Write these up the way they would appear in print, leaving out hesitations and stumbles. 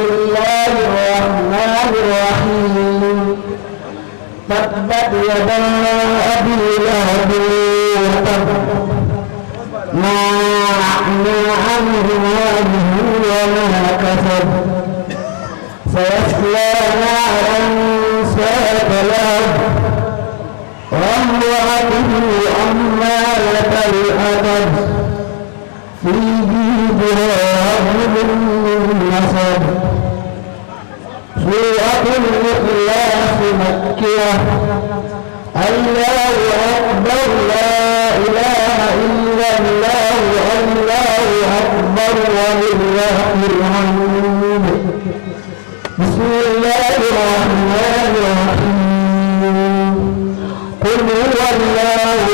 الله الرحمن الرحيم تبت يدا أبي لهب وتب ما أغنى عنه ماله وما كسب سيصلى نارا ذات لهب وامرأته حمالة الحطب في جيدها حبل من مسد سورة الإخلاص مكية الله أكبر لا إله إلا الله الله أكبر ولله الحمد بسم الله الرحمن الرحيم قل هو الله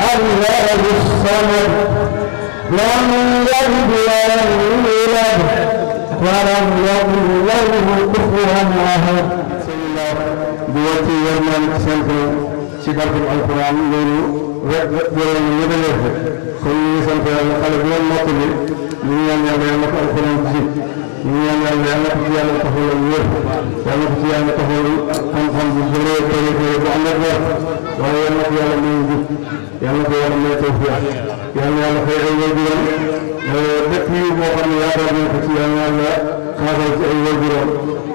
أحد الله الصمد لم يلد ولم يولد ولم يكن له كفوا أحد. di wàcc war naa ci sant ci barke alquran loolu rek loolu ñu def kon ñu ngi sant yàlla xale bi woon mokk bi ñu ngi ñaan yàlla yàlla ko alquran ci ñu ngi ñaan yàlla yàlla ko ci yàlla taxawal wér yàlla ko ci yàlla taxawal xam-xam bu bëree bëri bëri bu ànd ak wér waaye yàlla ko yàlla may jub yàlla ko yàlla may tawfiq yàlla yàlla fay ay waajuram dëkk yi boo xam ne yaakaar nañ ko ci yàlla yàlla xaaral ci ay waajuram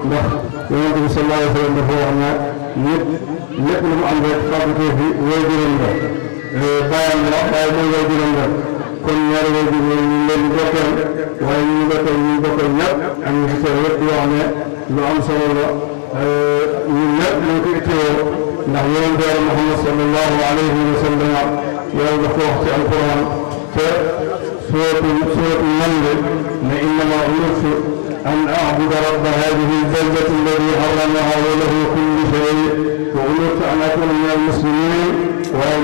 ndax Yonent bi sallallahu alayhi wa sallam dafa wax ne nit lépp lu mu am rek fàggutoo fi waajuram la bàyyam la waaye mooy waajuram la kon ñaari waajur ñu leen di bokkeel waaye ñu ngi bokkeel ñëpp am na fi teew yëpp yoo xam ne lu am solo la ñun ñëpp ñu ko itteewoo ndax Yonent Yàlla Muhammad sallallahu alayhi wa sallam yàlla dafa wax ci alquran te suuratu Naml ne innamaa umirtu أن أعبد رب هذه البلدة الذي حرمها وله كل شيء وأمرت أن أكون من المسلمين وأن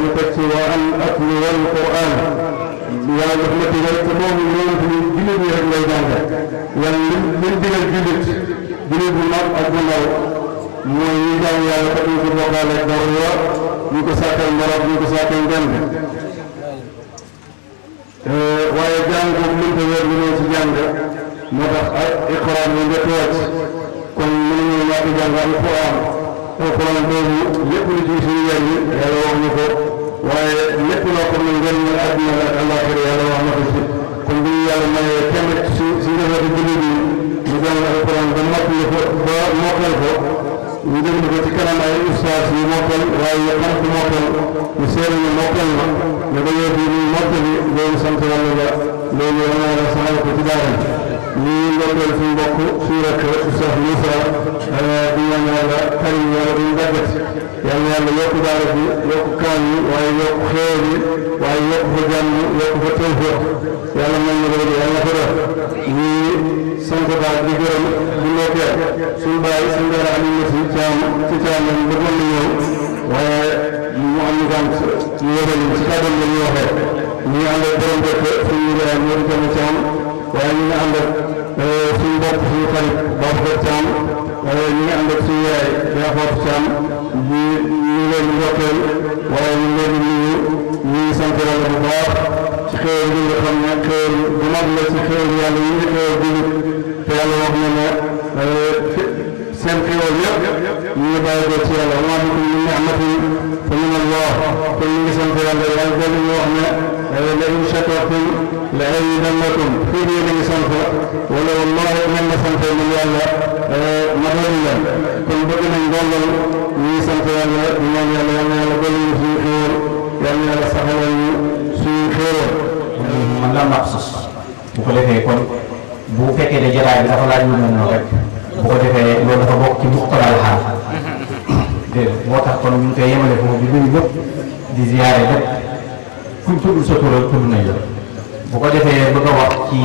أتلو القرآن يا رحمتي لكم من جلد الجلد من جلد جلد المرء الجمر مويدا يا رحمتي في الوقال الدورة مكساك المرض مكساك الجنب ويجانكم من تغير من سجانك moo tax ay iqra ñu njëkk wàcc kon mënuñu ñàkk jàng alquran boobu lépp lu ci suñu njëriñ yàlla wax ñu ko waaye lépp loo xam ne njëriñ la àdduna la ak àllaaxira yàlla wax na ko ci kon bu ñu yàlla mayee tamit si njëriñ jullit yi ñu jàng alquran ba mokkal ko ñu déglu ko ci kanam ay ustaas yu mokkal waaye xam ku mokkal ñu seere ñu mokkal na ñu dañoo fi ñu mokkali loolu sant yàlla la loolu yàlla la saxal ko ci daara ñu ndokkeel suñu mbokk suñu rakk Oustaz Moussa di ñaan yàlla karim yàlla duñu daggat yàlla yàlla yokk daara bi yokk kaan yi waaye yokk xeer yi waaye yokk fa jàmm yokk fa tawfiq yàlla mën na loolu yàlla ko def ñu sant daal di gërëm di ndokkeel suñu bàyyi suñu dara am na ci caam ba mën na ñëw waaye mu am gànt ñu yëgal ci kàddam la ñu waxee ñu ngi ànd ak borom dëkk suñu yaay ñoom jëm caam waaye ñu ngi ànd ak suñu bopp suñu xarit Babacar Thiam ñu ngi ànd ak suñu yaay Diakhou Thiam ñu leen di ndokkeel waaye ñu leen di nuyu ñu ngi sant yàlla bu baax ci xéewal bi nga xam ne xéewal bu mag la ci xéewal yàlla yi ñu xéewal jullit te yàlla wax na ne seen xéewal yëpp ñu ngi bàyyi ko ci yàlla wa maa bikum min ni'matin fa min Allah kon ñu ngi sant yàlla yàlla doon ñu wax ne la in shakartum la azidannakum fii nii la ñu sant wala wallahi man la sant man yàlla ma doon leen kon bëgg nañ dollal ñu ngi sant yàlla di ñaan yàlla yal na yàlla dolli ñu suñu xéewal yal na yàlla saxalal ñu suñu xéewal. man la maxsus bu ko defee kon bu fekkee ne jataay bi dafa laaj lu mel noonu rek bu ko defee loolu dafa bokk ci muxtaral xaal dégg moo tax kon ñu ngi koy yemale foofu di nuyu ñëpp di ziyaare ñëpp kuñ tudd sa tur tudd nañ la bu ko defee bëgg a wax ci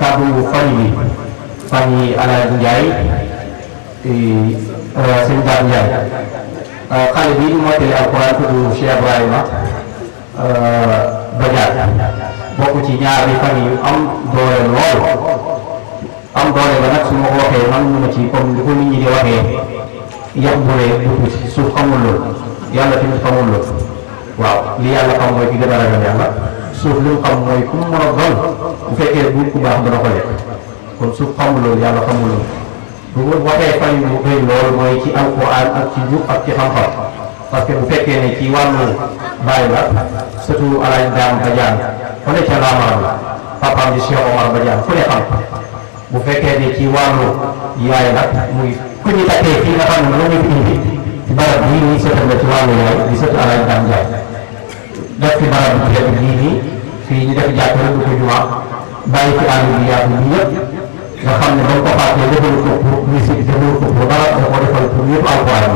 kàddu famille bi famille Alaaji Njaay sëñ Daam Njaay xale bi di mottali alquran tudd Cheikh Ibrahima Badiane bokk ci ñaari famille yu am doole lool am doole ba nag su ma ko waxee man ñu ma ci comme li ko nit ñi di waxee yàq bu rëy dugg ci suuf xamul loolu yàlla tamit xamul loolu waaw li yàlla xam mooy ki gën a ragal yàlla suuf li mu xam mooy ku mu mën a doon bu fekkee bu ku baax dana ko lekk kon suuf xamul loolu yàlla xamul loolu bu waxee fay bu bëri loolu mooy ci alquran ak ci njub ak ci xam-xam parce que bu fekkee ne ci wàllu bàyyi la surtout alaaj daam Badiane fu ne ca Laamaram la papaam di Cheikh Omar Badiane fu ne xam bu fekkee ne ci wàllu yaay la muy ku ñu takkee fii nga xam ne moom la ñu indi ci barab bii nii sëtam la ci wàllu yaay di sëtu alaaj daam Njaay def fi barab bu tedd bii nii fii ñu def jàkk rek du ko jumaa bàyyi ci àll bi yaatu bi yëpp nga xam ne ba mu ko fàttee defalu ko pour musique defalu ko pour dara da ko defal pour ñëpp alquran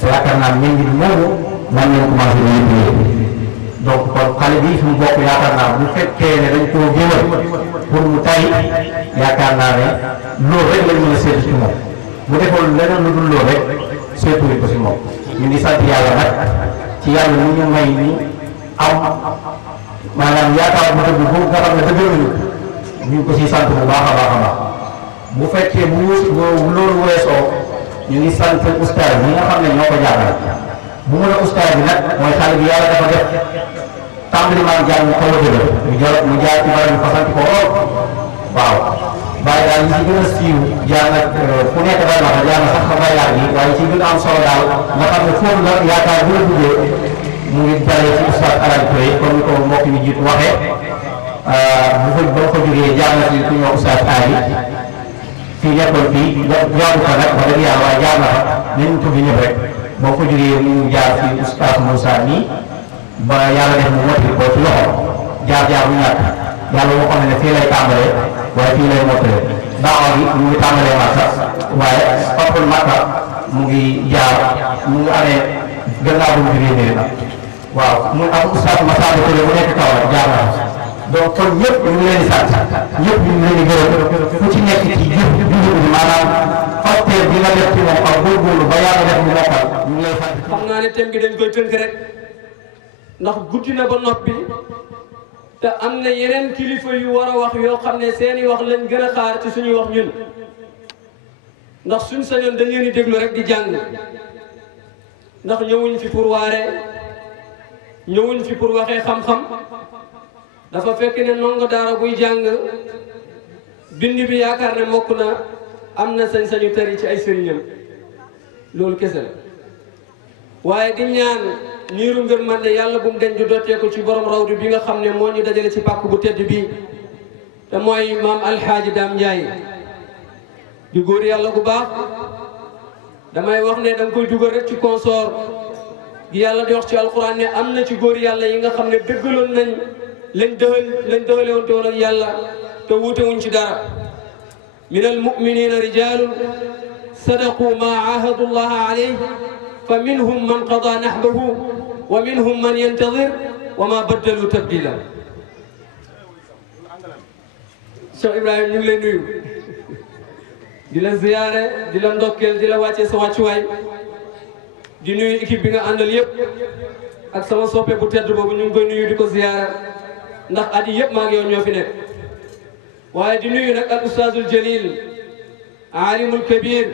te yaakaar naa ñun ñi moomu man leen commencé di liggéey donc kon xale bi fi mu bokk yaakaar naa bu fekkee ne dañ koo jëmal pour mu tari yaakaar naa ne loolu rek lañ mën a seetu ci moom bu defoon leneen lu dul loolu rek seetuwuñ ko si moom ñu ngi sant yàlla nag ci yàlla lu ñu may ni am maanaam yaakaar bu dëgg boobu nga xam ne dëggaluñu ñu ngi ko siy sant bu baax a baax a baax bu fekkee bu loolu weesoo ñu ngi sant ustaas ñi nga xam ne ñoo ko jàngale bu mu ne ustaas bi nag mooy xale bi yàlla dafa def tàmbalimaan jàng xaw a dëgër mu jaar ci barab bi fasanti ko lool waaw bàyyi daal ñi ci gën a siiw jaar nag fu nekk daal wax jaar na sax xam yàgg yi waaye ci gën a am solo daal nga xam ne foofu la yaakaar bu la duggee mu ngi dalee ci ustaas Alaaji Touré comme ni ko mbokk mi jiitu waxee bu ba ko jógee jaar na ci ku ñëw ustaas Ali fii nekkoon fii jaaru ko nag wax dëgg yàlla waaye jaar na fa nañ tudd ñëpp rek boo ko jógee mu jaar fii ustaas Moussa nii ba yàlla def mu mottali ko ci loxo jaar bu ñàkk yàlla waxoon na ne fii lay tàmbalee waaye fii lay mottalee daawa bi mu ngi tàmbalee Makka waaye Fatul Makka mu ngi jaar mu ngi amee gannaaw bu mu jógee Medina waaw mu am ustaas Massamba Touré mu nekk kaw la jaar na donc kon ñëpp ñu ngi leen di sant ñëpp ñu ngi leen di gërëm fu ci nekk ci jëf bi maanaam facteur bi nga def ci moom ak góorgóorlu ba yàlla def mu mokkal ñu ngi lay sant. xam naa ne thème bi dañ koy tënk rek ndax guddi na ba noppi te am na yeneen kilifa yu war a wax yoo xam ne seeni wax lañ gën a xaar ci suñuy wax ñun ndax suñ sañoon dañ leen di déglu rek di jàng ndax ñëwuñ fi pour waare ñëwuñ fi pour waxee xam-xam. dafa fekk ne ndongo daara buy jàng bind bi yaakaar ne mokk na am na sañ-sañu tari ci ay sëriñam loolu kese la waaye di ñaan niiru ngir man ne yàlla bu mu denc dottee ko ci borom rawdu bi nga xam ne moo ñu dajale ci pàkk bu tedd bi te mooy maam alxaaji Daam Njaay di góor yàlla bu baax damay wax ne da nga koy dugal rek ci consort gi yàlla di wax ci alquran ne am na ci góor yàlla yi nga xam ne dëggaloon nañ lañ dëhale woon te woon ak yàlla te wuute wuñ ci dara min almuminina rijalun sadaqu ma ahadu llaha alayh fa minhum man qada nahbahu wa minhum man yantadir wa ma baddalu tabdila Cheikh Ibrahima ñu ngi lay nuyu di la ziyaare di la ndokkeel di la wàccee sa wàccuwaay di nuyu équipe bi nga àndal yëpp ak sama soppe bu tedd boobu ñu ngi koy nuyu di ko ziyaare ndax at yii yëpp maa ngi yow ñoo fi nekk waaye di nuyu nag al ustaazul jalil aalimul kabir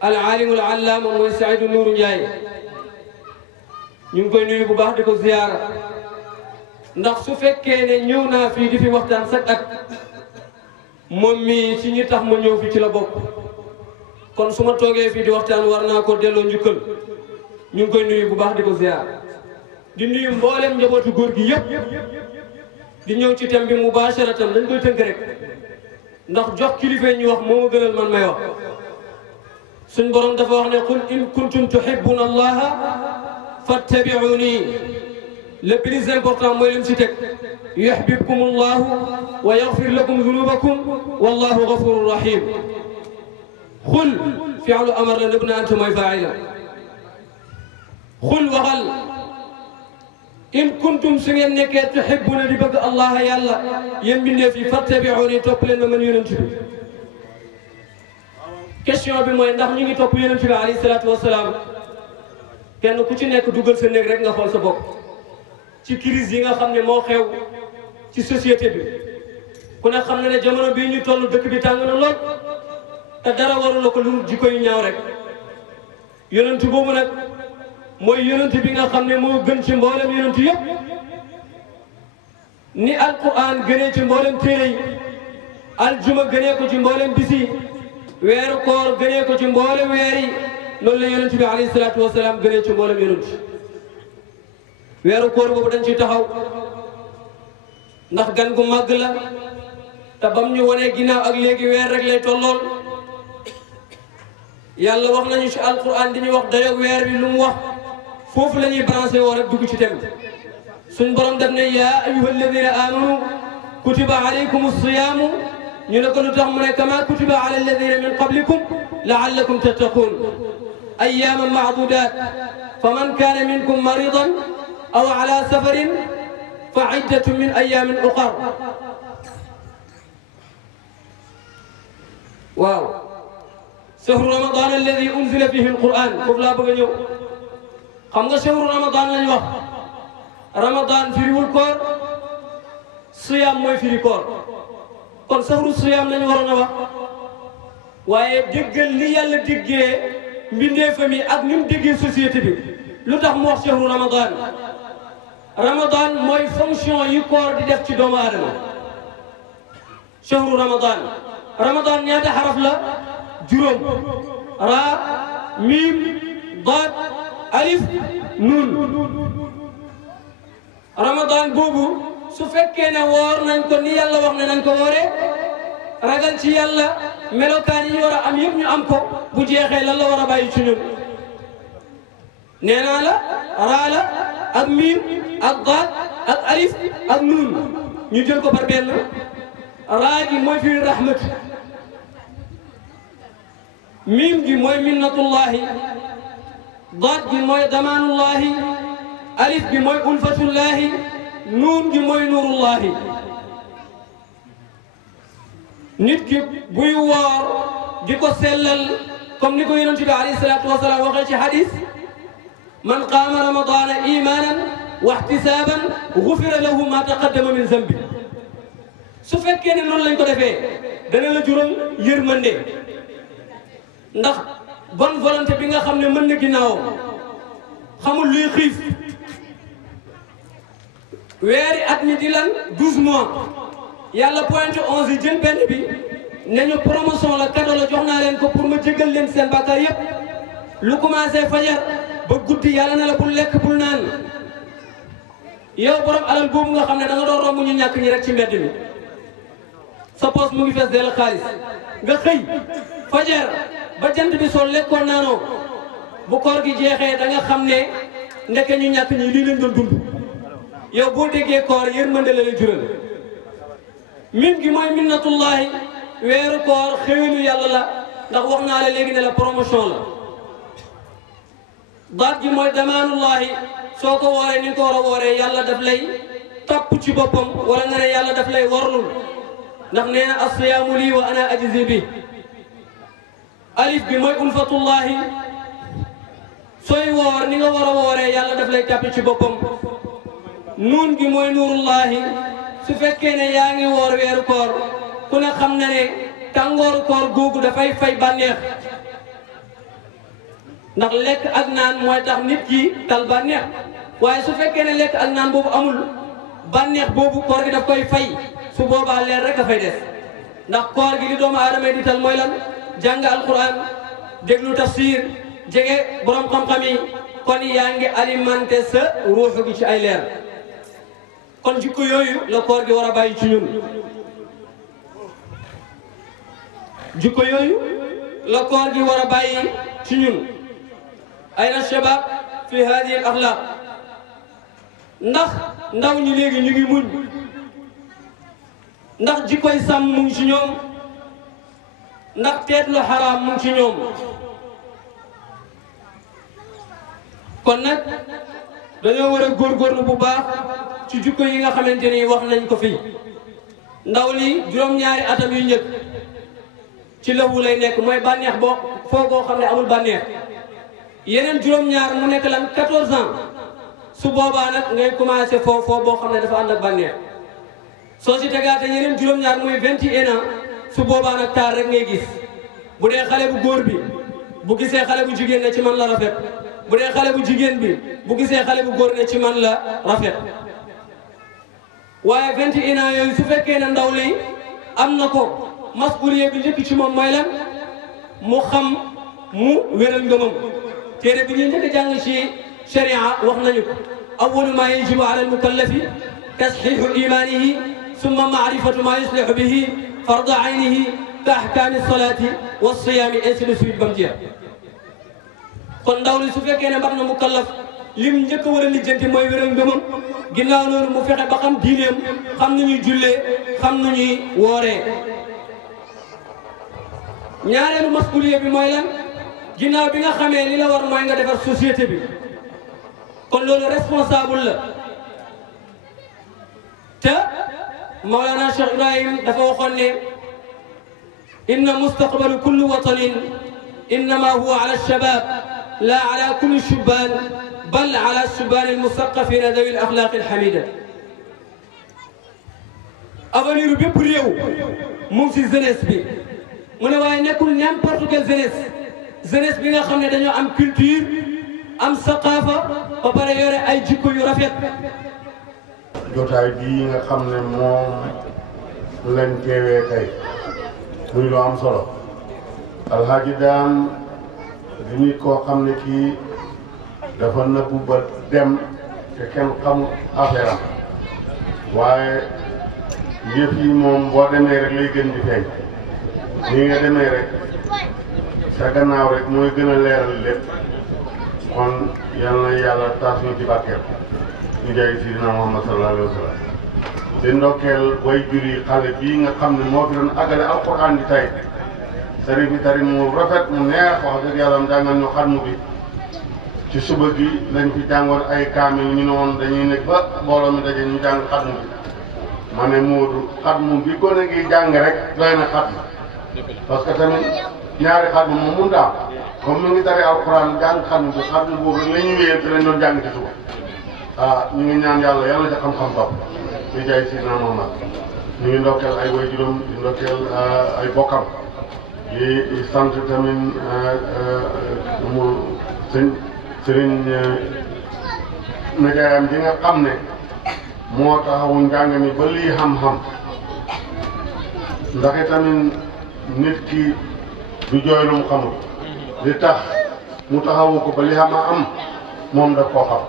al aalimul allaama mooy Seydou Nourou Ndiaye ñu ngi koy nuyu bu baax di ko ziyaara ndax su fekkee ne ñëw naa fii di fi waxtaan sax at moom mii ci ñi tax ma ñëw fi ci la bokk kon su ma toogee fii di waxtaan war naa ko delloo njukkal ñu ngi koy nuyu bu baax di ko ziyaara di nuyu mboolem njabootu góor gi yëpp di ñëw ci thème bi mubasharatan dañ koy tënk rek ndax jox kilifa ñu wax moo ma gënal man may wax suñ borom dafa wax ne qul in kuntum tuhibbuna allaha fattabi'uni le plus important mooy lim ci teg yuhbibkum allahu wa yaghfir lakum dhunubakum wallahu ghafurur rahim xul fi'lu amar la nëb na anta mooy faa'ila xul waxal in kuntum su ngeen nekkee tuhibbuna di bëgg allah yàlla yéen mbindeef yi fattabi'uni topp leen ma man yonent bi question bi mooy ndax ñu ngi topp yonent bi alayhi salaatu wasalaam kenn ku ci nekk dugal sa néeg rek nga xool sa bopp ci crise yi nga xam ne moo xew ci société bi ku ne xam na ne jamono bii ñu toll dëkk bi tàng na lool te dara waru la ko lu jikko yu ñaaw rek yonent boobu nag mooy yonent bi nga xam ne moo gën ci mboolem yonent yëpp ni alquran gënee ci mboolem téere yi aljuma gënee ko ci mboolem bisi weeru koor gënee ko ci mboolem weer yi noonu la yonent bi alayhi salaatu wasalaam gënee ci mboolem yonent weeru koor boobu dañ ci taxaw ndax gan gu màgg la te bam ñu wanee ginnaaw ak léegi weer rek lay tollool yàlla wax nañu ci alquran di ñu wax dayo weer bi lu mu wax foofu la ñuy branché woo rek dugg ci tem suñ borom def ne yaa ayyuha alladina amanu kutiba alaykum siyaamu ñu ne ko lu tax mu ne kama kutiba ala alladina min qablikum laallakum tattaqun ayyaman maadudat fa man kaana minkum maridan aw ala safarin fa iddatun min ayyamin ukhar waaw shahru ramadan alladi unzila fihi alquran foofu laa bëgg a ñëw xam nga shahru ramadan lañ wax ramadan firiwul koor siyam mooy firi koor kon shahru siyam lañ waroon a wax waaye déggal li yàlla déggee mbindeefam yi ak ni mu déggee société bi lu tax mu wax shahru ramadan ramadan mooy fonction yi koor di def ci doomu aadama shahru ramadan ramadan ñaata xaraf la juróom ra miim daat alif nuun ramadan boobu su fekkee ne woor nañ ko ni yàlla wax ne nañ ko wooree ragal ci yàlla melokaan yi ñu war a am yëpp ñu am ko bu jeexee lan la war a bàyyi ci ñun nee naa la raa la ak miim ak daat ak alif ak nuun ñu jël ko par benn raa gi mooy firi rahmat miim gi mooy minnatullahi daat gi mooy damaanullahi alif gi mooy ulfatullahi nuun gi mooy nuurullahi nit ki buy woor di ko sellal comme ni ko yonent bi alayhi salaatu wasalaam waxee ci hadis man qaama ramadana imanan wa ihtisaban gufira lahu ma taqaddama min zambi su fekkee ne noonu lañ ko defee dana la jural yërmande ndax bonne volonté bi nga xam ne mën na ginnaawam xamul luy xiif weeri at mi di lan 12 mois yàlla pointé 11 yi jël benn bi ne ñu promotion la cadeau la jox naa leen ko pour ma jégal leen seen bàkkaar yépp lu commencé fajar ba guddi yàlla na la bul lekk bul naan yow borom alal boobu nga xam ne da nga doon romb ñu ñàkk ñi rek ci mbedd mi sa poos mu ngi fees dell xaalis nga xëy fajar ba jant bi soo lekkoon naanoo bu koor gi jeexee da nga xam ne ndeke ñu ñàkk ñi lii leen doon dund yow boo déggee koor yërmande la lay jural min gi mooy minnatullahi weeru koor xéwénu yàlla la ndax wax naa la léegi ne la promotion la daat gi mooy damaanullahi soo ko wooree ni nga ko war a wooree yàlla daf lay topp ci boppam wala nga ne yàlla daf lay warlul ndax nee na asiyaamu lii wa ana ajzi bi alif bi mooy ulfatullahi sooy woor ni nga war a wooree yàlla daf lay tàpp ci boppam nuun gi mooy nuurullahi su fekkee ne yaa ngi woor weeru koor ku ne xam na ne tàngooru koor googu dafay fay bànneex ndax lekk ak naan mooy tax nit ki tal bànneex waaye su fekkee ne lekk ak naan boobu amul bànneex boobu koor gi daf koy fay su boobaa leer rek a fay des ndax koor gi li doomu aadama di tal mooy lan jàng alquran déglu tafsir jege borom xam-xam yi kon yaa ngi alimenté sa ruuxu gi ci ay leer kon jikko yooyu la koor gi war a bàyyi ci ñun jikko yooyu la koor gi war a bàyyi ci ñun ayna shabab fi hadihi al axlaq ndax ndaw ñi léegi ñu ngi muñ ndax jikkoy sàmm mu ngi ci ñoom ndax teetlu xaraam mu ngi ci ñoom kon nag dañoo war a góorgóorlu bu baax ci jikko yi nga xamante ni wax nañ ko fii ndaw li juróom-ñaari atam yu njëkk ci lëwu lay nekk mooy bànneex boo foogoo xam ne amul bànneex yeneen juróom-ñaar mu nekk lan 14 ans su boobaa nag ngay commencé foo boo xam ne dafa ànd ak bànneex soo si tegaate yeneen juróom-ñaar muy 21 ans su boobaa nag taar rek ngay gis bu dee xale bu góor bi bu gisee xale bu jigéen ne ci man la rafet bu dee xale bu jigéen bi bu gisee xale bu góor ne ci man la rafet waaye 21 ans yooyu su fekkee ne ndaw li am na ko masuliya bi njëkk ci moom mooy lan mu xam mu wéral ngëmam téere bi ñuy njëkk a jàng ci sharia wax nañu ko awwalu ma yajibu ala almukallafi tasxiixu imanihi summa maarifatu ma yuslihu bihi farda aynihi ka ahkaami salaati wa siyaami ainsi de suite bam jeex kon ndaw li su fekkee ne mbat na mukallaf lim njëkk a war a lijjanti mooy wéral ngëmam ginnaaw loolu mu fexe ba xam diineem xam nu ñuy jullee xam nu ñuy wooree ñaareelu masuliya bi mooy lan ginnaaw bi nga xamee li la war mooy nga defar société bi kon loolu responsable la te Mawlana Cheikh Ibrahim dafa waxoon ne inna mustaqbalu kulli watanin innama huwa ala alshabab la ala kulli shubban bal ala shubban almusaqafina dawi alaxlaq alhamida avenir bépp réew mu ngi si jeunesse bi mu ne waaye nekkul n'importe quelle jeunesse bi nga xam ne dañoo am culture am saqaafa ba pare yore ay jikko yu rafet. jotaay bii nga xam ne moom lañ teewee tey muy lu am solo alxaaji Dame di nit koo xam ne kii dafa nëbbu ba dem te kenn xamul affaire am waaye yëf yi moom boo demee rek lay gën di feeñ nii nga demee rek sa gannaaw rek mooy gën a leeral lépp kon yal na yàlla taas ñu ci barkeel ñu jaay Sidina Muhammad sallallahu alayhi wa sallam di ndokkeel way juri xale bii nga xam ne moo fi doon àggale alquran di tey sëriñ bi tari mu rafet mu neex wax dëgg yàlla mu jàngal ñu xatmu bi ci suba gi lañ fi jàngoon ay kaamil ñu ne woon dañuy nekk ba mbooloo mi daje ñu jàng xatmu bi ma ne Moodu xatmu bi gone gi jàng rek doy na xatmu parce que tamit ñaari xatmu moom mun daam comme mi ngi tari alquran jàng xatmu bi xatmu boobu rek la ñuy wéyal te lañ doon jàng ci suba ñu ngi ñaan yàlla yàlla ca xam-xam topp di jaay Sidina Muhammad ñu ngi ndokkeel ay way juróom di ndokkeel ay bokkam di sant tamit mu sëriñ nijaayam ji nga xam ne moo taxawu njàng mi ba lii xam-xam ndax itamit nit ki du jooy lu mu xamul li tax mu taxawu ko ba li xam a am moom daf koo xam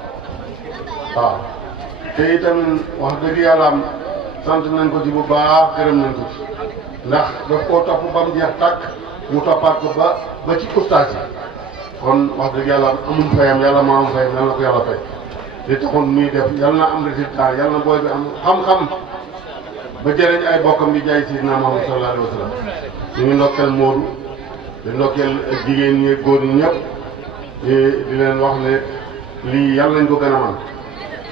waaw te itamit wax dëgg yàlla am sant nañ ko ci bu baax gërëm nañ ko ci ndax daf koo topp ba mu jeex tàkk mu toppaat ko ba ci ustaas yi kon wax dëgg yàlla amul fayam yàlla maa am fayam yàlla na ko yàlla fay li taxoon muy def yàlla na am résultat yàlla na booy bi am xam-xam ba jëriñ ay bokkam di jaay Sidina Muhammad sallallahu alayhi wa sallam ñu ngi ndokkeel Moodu di ndokkeel jigéen ñi góor ñi ñëpp di leen wax ne lii yàlla nañ ko gën a man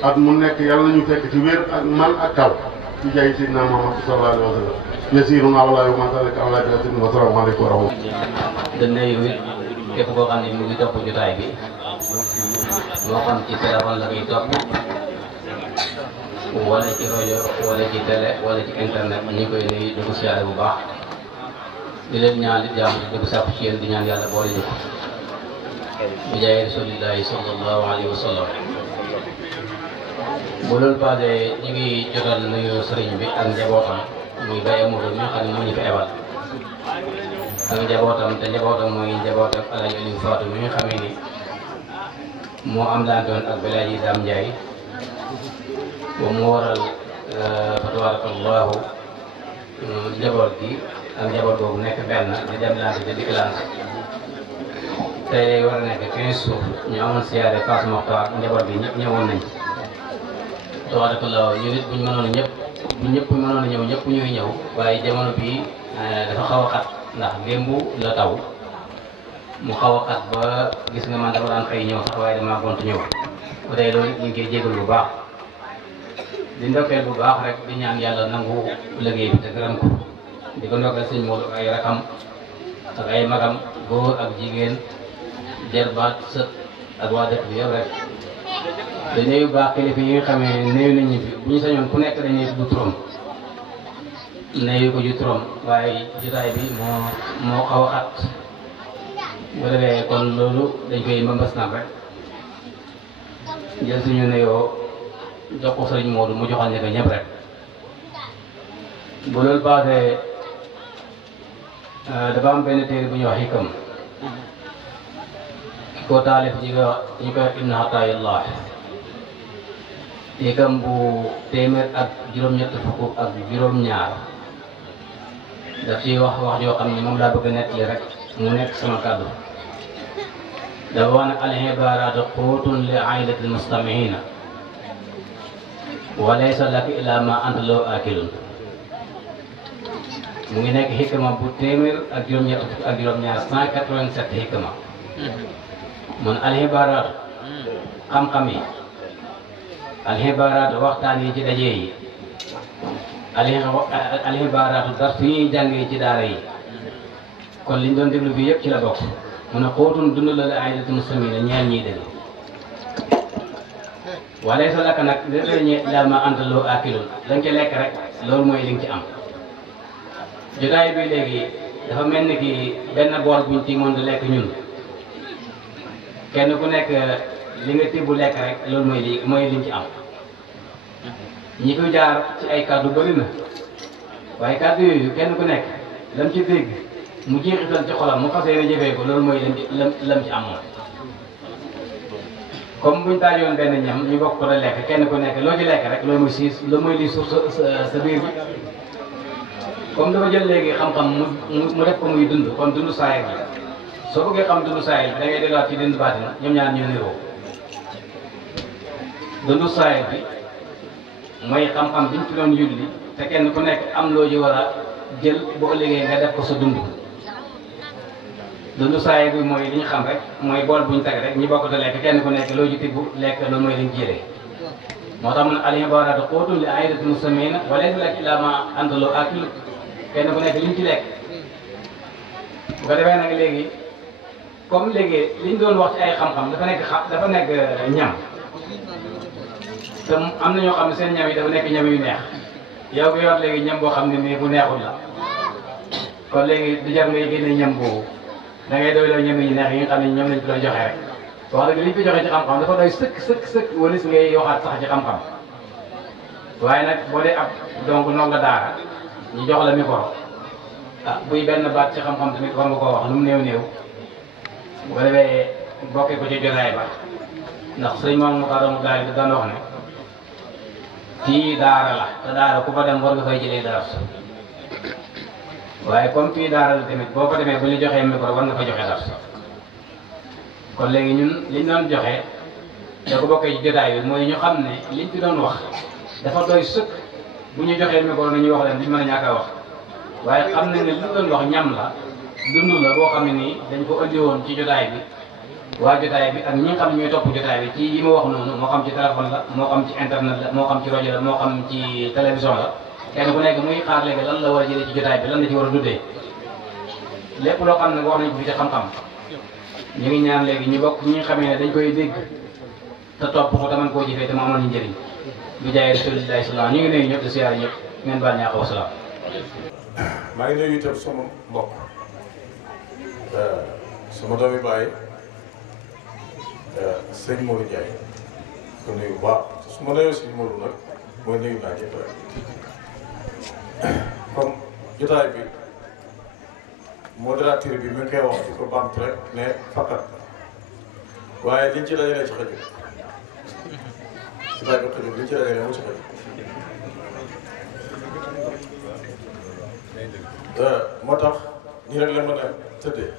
at mu nekk yàlla nañu fekk ci wér ak man ak taw ci jaay Sidina Muhammad sallallahu alayhi wa sallam yasiiruna wallaahi wa maa zaalika alaa Allaahi bi aziiz wa salaamu aleykum wa rahmatullaah. dañ lay nuyu képp koo xam ne mu ngi topp jotaay bi moo xam ci téléphone la koy topp wala ci rajo wala ci télé wala ci internet ñu ngi koy nuyu di ko siyaare bu baax di leen ñaan di jàmm di ko sàpp ci yéen di ñaan yàlla boole ñu ko bi jaay rasulillahi sallallahu alayhi wa sallam. bu loolu passé ñu ngi jotal nuyu sëriñ bi ak njabootam muy Baye Amadou mi nga xam ne moo ñu fi ebal ak njabootam te njabootam mooy njabootam Alaaji Aliou Fatou mi nga xamee ni moo am daantoon ak Belaaji Dame Ndiaye moom moo waral fa tabarakallahu njaboot gi ak njaboot boobu nekk benn di dem lante te dikkalante tey war a nekk 15 jours ñu amoon siyaare Passe Mokhtar njaboot bi ñëpp ñëwoon nañ tabarakallahu ñu nit buñ mënoon ñëpp bu ñëpp mënoon a ñëw ñëpp ñuy ñëw waaye jamono bii dafa xaw a xat ndax démb la taw mu xaw a xat ba gis nga man dafa daan xëy ñëw sax waaye damaa gont ñëw bu tey loolu ñu ngi koy jégal bu baax di ndokkeel bu baax rek di ñaan yàlla nangu liggéey bi te gërëm ko di ko ndokkeel sëñ Modou ay rakam ak ay magam góor ak jigéen jarbaat sët ak waa dëkk bi yëpp rek te nuyu baax kilifa yi nga xamee nuyu nañu fi bu ñu sañoon ku nekk dañuy tudd turam nuyu ko ju turam waaye jotaay bi moo xaw a xat bu defee kon loolu dañ koy mbambas nag rek jël suñu nuyoo jox ko sëriñ Modou mu joxal ñu ko ñëpp rek bu loolu paasee dafa am benn téere bu ñuy wax xikam ko taalif ñu koy Ibn Ata'illah xikam bu téeméer ak juróom-ñett fukk ak juróom-ñaar daf ciy wax joo xam ne moom laa bëgg a nettali rek mu nekk sama kàddu dafa wax ne al-ibaaraatu quutun li aylati al-mustami'iina wa laysa laka illaa maa anta lahu aakilun mu ngi nekk xikma bu téeméer ak juróom-ñett fukk ak juróom-ñaar 187 xikma mun al-ibaaraatu xam-xam yi al-ibaaraatu waxtaan yi ci daje yi al-ibaaraatu dars yi ñuy jàngee ci daara yi kon liñ doon déglu fii yëpp ci la bokk mu ne xóotun dund la la aylatul muslimiina ñeel ñiy déglu wala sa lakk nag li la ñuy illaa maa anta lahu aakilun lañ ci lekk rek loolu mooy li nga ci am. jotaay bi léegi dafa mel ni ki benn bool buñ ci mën di lekk ñun kenn ku nekk li nga tibb lekk rek loolu mooy liñ ci am. ñi ko jaar ci ay kàddu bëri na waaye kàddu yooyu kenn ku nekk lam ci dégg mu jeexital ci xolam mu fas yéene jëfee ko loolu mooy lam ci am moom. comme buñ taajoon benn ñam ñu bokk ko da lekk kenn ku nekk loo ci lekk rek loolu mooy li suuf sa biir bi comme dafa jël léegi xam-xam mu def ko muy dund kon dund saayir bi soo bëggee xam dund saayir bi da ngay delluwaat ci dund baatina ñoom ñaar ñoo niroo dund saayir bi mooy xam-xam biñ fi doon yulli te kenn ku nekk am loo ji war a jël boo liggéey nga def ko sa dund dundu saayir bi mooy li ñu xam rek mooy bool bu ñu teg rek ñu bokk te lekk kenn ku nekk loo ji tibb lekk loolu mooy liñ jëlee moo tax mu ne al-ibaaraatu quutun li aylatil muslimiina wa laysa laka illaa maa anta lahu aakilun kenn ku nekk liñ ci lekk bu ko defee nag léegi comme léegi liñ doon wax ci ay xam-xam dafa nekk ñam te am na ñoo xam ne seen ñam yi dafa nekk ñam yu neex yow nga yor léegi ñam boo xam ne nii bu neexul la kon léegi du jar ngay génne ñam boobu da ngay doy loo ñam yi neex yi nga xam ne ñoom lañ fi doon joxe rek wax dëgg liñ fi joxe ci xam-xam dafa doy sëkk wala si ngay waxaat sax ci xam-xam waaye nag boo dee ab donc ndongo daara ñu jox la micro buy benn baat ci xam-xam tamit war nga koo wax lu mu néew bu ko defee bokkee ko ci jotaay ba ndax sëñ moom mu xaramu daal di daan wax ne fii daara la te daara ku fa dem war nga fay jëlee dara waaye comme fii daara la tamit boo ko demee bu ñu joxee micro war nga fa joxe dara kon léegi ñun liñ doon joxe da ko bokkee ci jotaay bi mooy ñu xam ne liñ fi doon wax dafa doy sëkk bu ñu joxee micro ni ñu wax leen liñ mën a ñàkk a wax waaye xam nañ ne liñ doon wax ñam la dund la boo xam ne nii dañ ko andi woon ci jotaay bi waa jotaay bi ak ñi nga xam ne ñooy topp jotaay bi ci yi ma wax noonu moo xam ci téléphone la moo xam ci internet la moo xam ci rajo la moo xam ci télévision la kenn ku nekk muy xaar léegi lan la war a jëlee ci jotaay bi lan la ci war a duddee lépp loo xam ne wax nañ ko fi ci xam-xam ñu ngi ñaan léegi ñu bokk ñi nga xamee ne dañ koy dégg te topp ko te mën koo jëfee te mu amal ñu njëriñ bu jaay rasulillahi salaam ñu ngi nuyu ñëpp di siyaar ñëpp ngeen baal ñaax wa salaam. maa ngi nuyu itam sama mbokk sama doomi baay sëñ Modou Ndiaye ko nuyu bu baax su ma nuyoo sëñ Modou nag mooy nuyu naa ñëpp rek comme jotaay bi modérateur bi mi ngi koy wax di ko bamtu rek ne fakkat waaye liñ ci dajalee ci xëjul jotaay bi xëjul liñ ci dajalee mu ci xëjul moo tax nii rek la mën a tëddee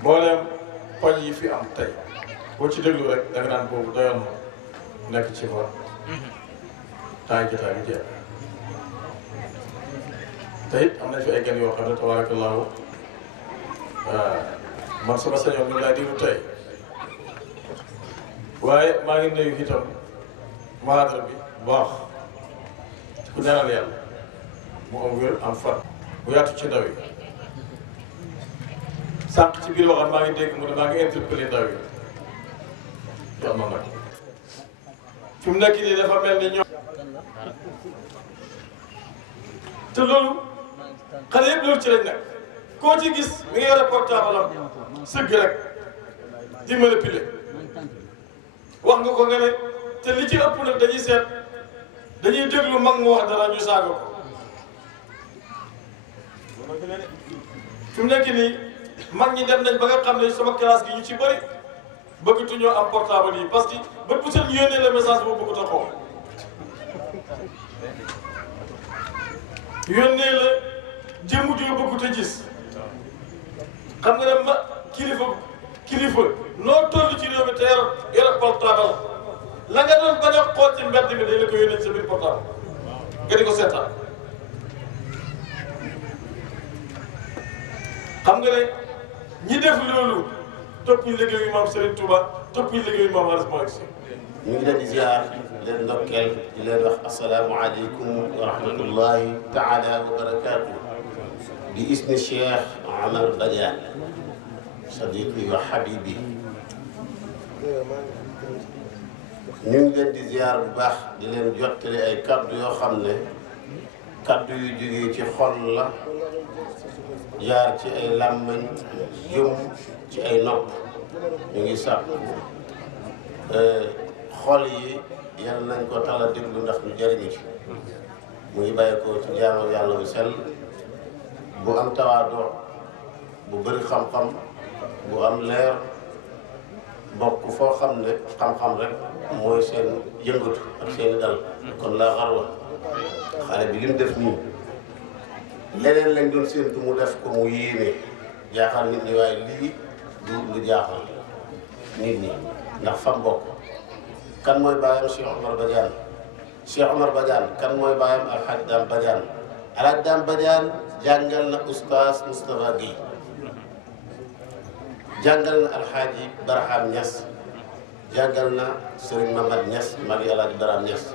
mboolem poñ yi fi am tey boo ci déglu rek da nga naan boobu doyoon na nekk ci fa temps jotaay bi jeex te it am nañ fi ay gan yoo xam ne tabaarakallaahu man sama sañoon ñu ngi lay déglu tey waaye maa ngi nuyu itam maadara bi bu baax ku ñaanal yàlla mu am wér am fan bu yaatu ci ndaw yi sànq ci biir waxam maa ngi dégg mu ne maa ngi interpellé ndaw yi yow ma nag fi mu nekk nii dafa mel ni ñoom te loolu xale yëpp loolu ci lañ nekk koo ci gis mi ngi yore portable am sëgg rek di manipuler wax nga ko nga ne te li ci ëpp nag dañuy seet dañuy déglu mag mu wax dara ñu saaga ko fi mu nekk nii mag ñi dem nañ ba nga xam ne sama classe gi ñu ci bëri bëggatuñoo am portable yi parce que bët bu seen yónnee la message boo bëggut a xool yónnee la jëmm joo bëggut a gis xam nga ne ma kilifa noo toll ci réew mi te yor portable la nga doon bañ a xool ci mbedd mi dañ la ko yónnee ci sa biir portable nga di ko seetaan xam nga ne ñi def loolu topp ñu liggéeyu maam Serigne Touba topp ñu liggéeyu maam Aras Malick Sy. ñu ngi leen di ziar leen ndokkeel di leen wax asalaamualeykum wa rahmatullahi taala wa barakaatu. bi ismi Cheikh Omar Badiane sadiqi wa habibi. ñu ngi leen di ziar bu baax di leen jottali ay kaddu yoo xam ne kaddu yu jógee ci xol la jaar ci ay làmmiñ jëm ci ay nopp ñu ngi sàpp xol yi yal nañ ko tala déglu ndax ñu jëriñu ci mu ngi bàyyi ko ci jaamu yàlla bu sell bu am tawaadoo bu bëri xam-xam bu am leer bokk foo xam ne xam-xam rek mooy seen yëngatu ak seen dal kon laa xarwa xale bi li mu def nii leneen lañ doon séentu mu def ko mu yéene jaaxal nit ñi waaye lii du lu jaaxal nit ñi ndax fam bokk kan mooy baayam Cheikh Omar Badiane Cheikh Omar Badiane kan mooy baayam Alhaji Dame Badiane Alhaji Dame Badiane jàngal na oustaz Moustapha Guèye jàngal na Alhaji Barham Niass jàngal na Serigne Mamad Niass magi Alhaji Barham Niass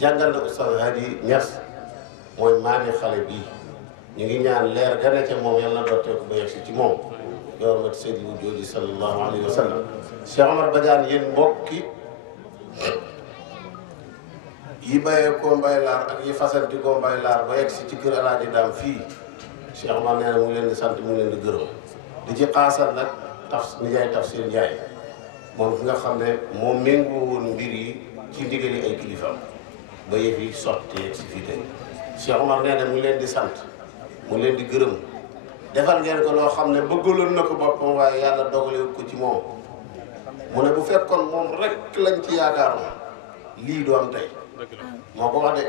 jàngal na oustaz Hadi Niass mooy maami xale bii ñu ngi ñaan leer gane ca moom yàlla na dooteeku ba yegsi ci moom yow mat seydi wu jooji sallallahu alayhi wa sallam Cheikh Omar Badiane yéen mbokki yi bàyyee koo mbay laar ak yi fasanti koo mbay laar ba yegsi ci kër Alaaji Daam fii Cheikh Omar nee na mu ngi leen di sant mu ngi leen di gërëm di ci xaasal nag nijaay Tafsir Njaay moom ki nga xam ne moom méngoo woon mbir yi ci ndigali ay kilifaam ba yëf yi sotti yegsi fii tey Cheikh Omar nee na mu ngi leen di sant mu leen di gërëm defal ngeen ko loo xam ne bëggaloon na ko boppam waaye yàlla dogalewut ko ci moom mu ne bu fekkoon moom rek lañ ci yaakaaroon lii du am tey moo ko wax de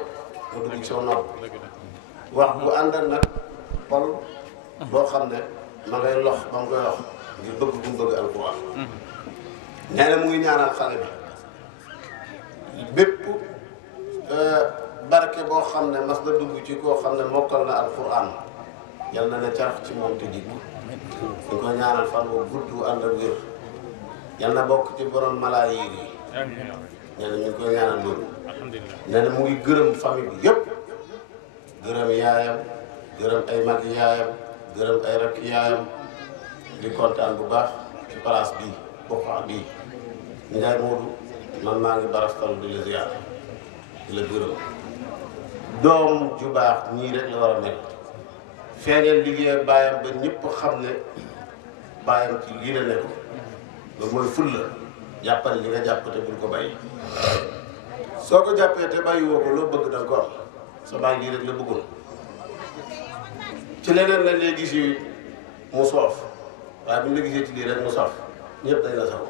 mu dugg ci soo nopp wax bu àndal nag xol boo xam ne ma ngay lox ba mu koy wax ngir bëgg bu mu bëgg alquran nee na mu ngi ñaanal xale bi bépp barke boo xam ne mas na dugg ci koo xam ne mokkal na alquran yal na ne carax ci moom te jikko ñu ko ñaanal fan boo gudd ànd ak wér yal na bokk ci borom malaari yi nee na ñu ngi koy ñaanal loolu nee na mu ngi gërëm famille bi yëpp gërëm yaayam gërëm ay mag yaayam gërëm ay rakk yaayam di kontaan bu baax ci place bii bokk bii Ndiaye Modou man maa ngi baraftal di la ziar di la gërëm doom ju baax ñii rek la war a mel feeñal liggéey baayam ba ñëpp xam ne baayam ci lii la nekk loolu mooy ful la jàppal li nga jàpp te bul ko bàyyi soo ko jàppee te bàyyi woo ko loo bëgg da nga ko am sa baay lii rek la bëggoon ci leneen lañ lay gis yi mu soof waaye bu ñu la gisee ci lii rek mu soof ñëpp dañ la sax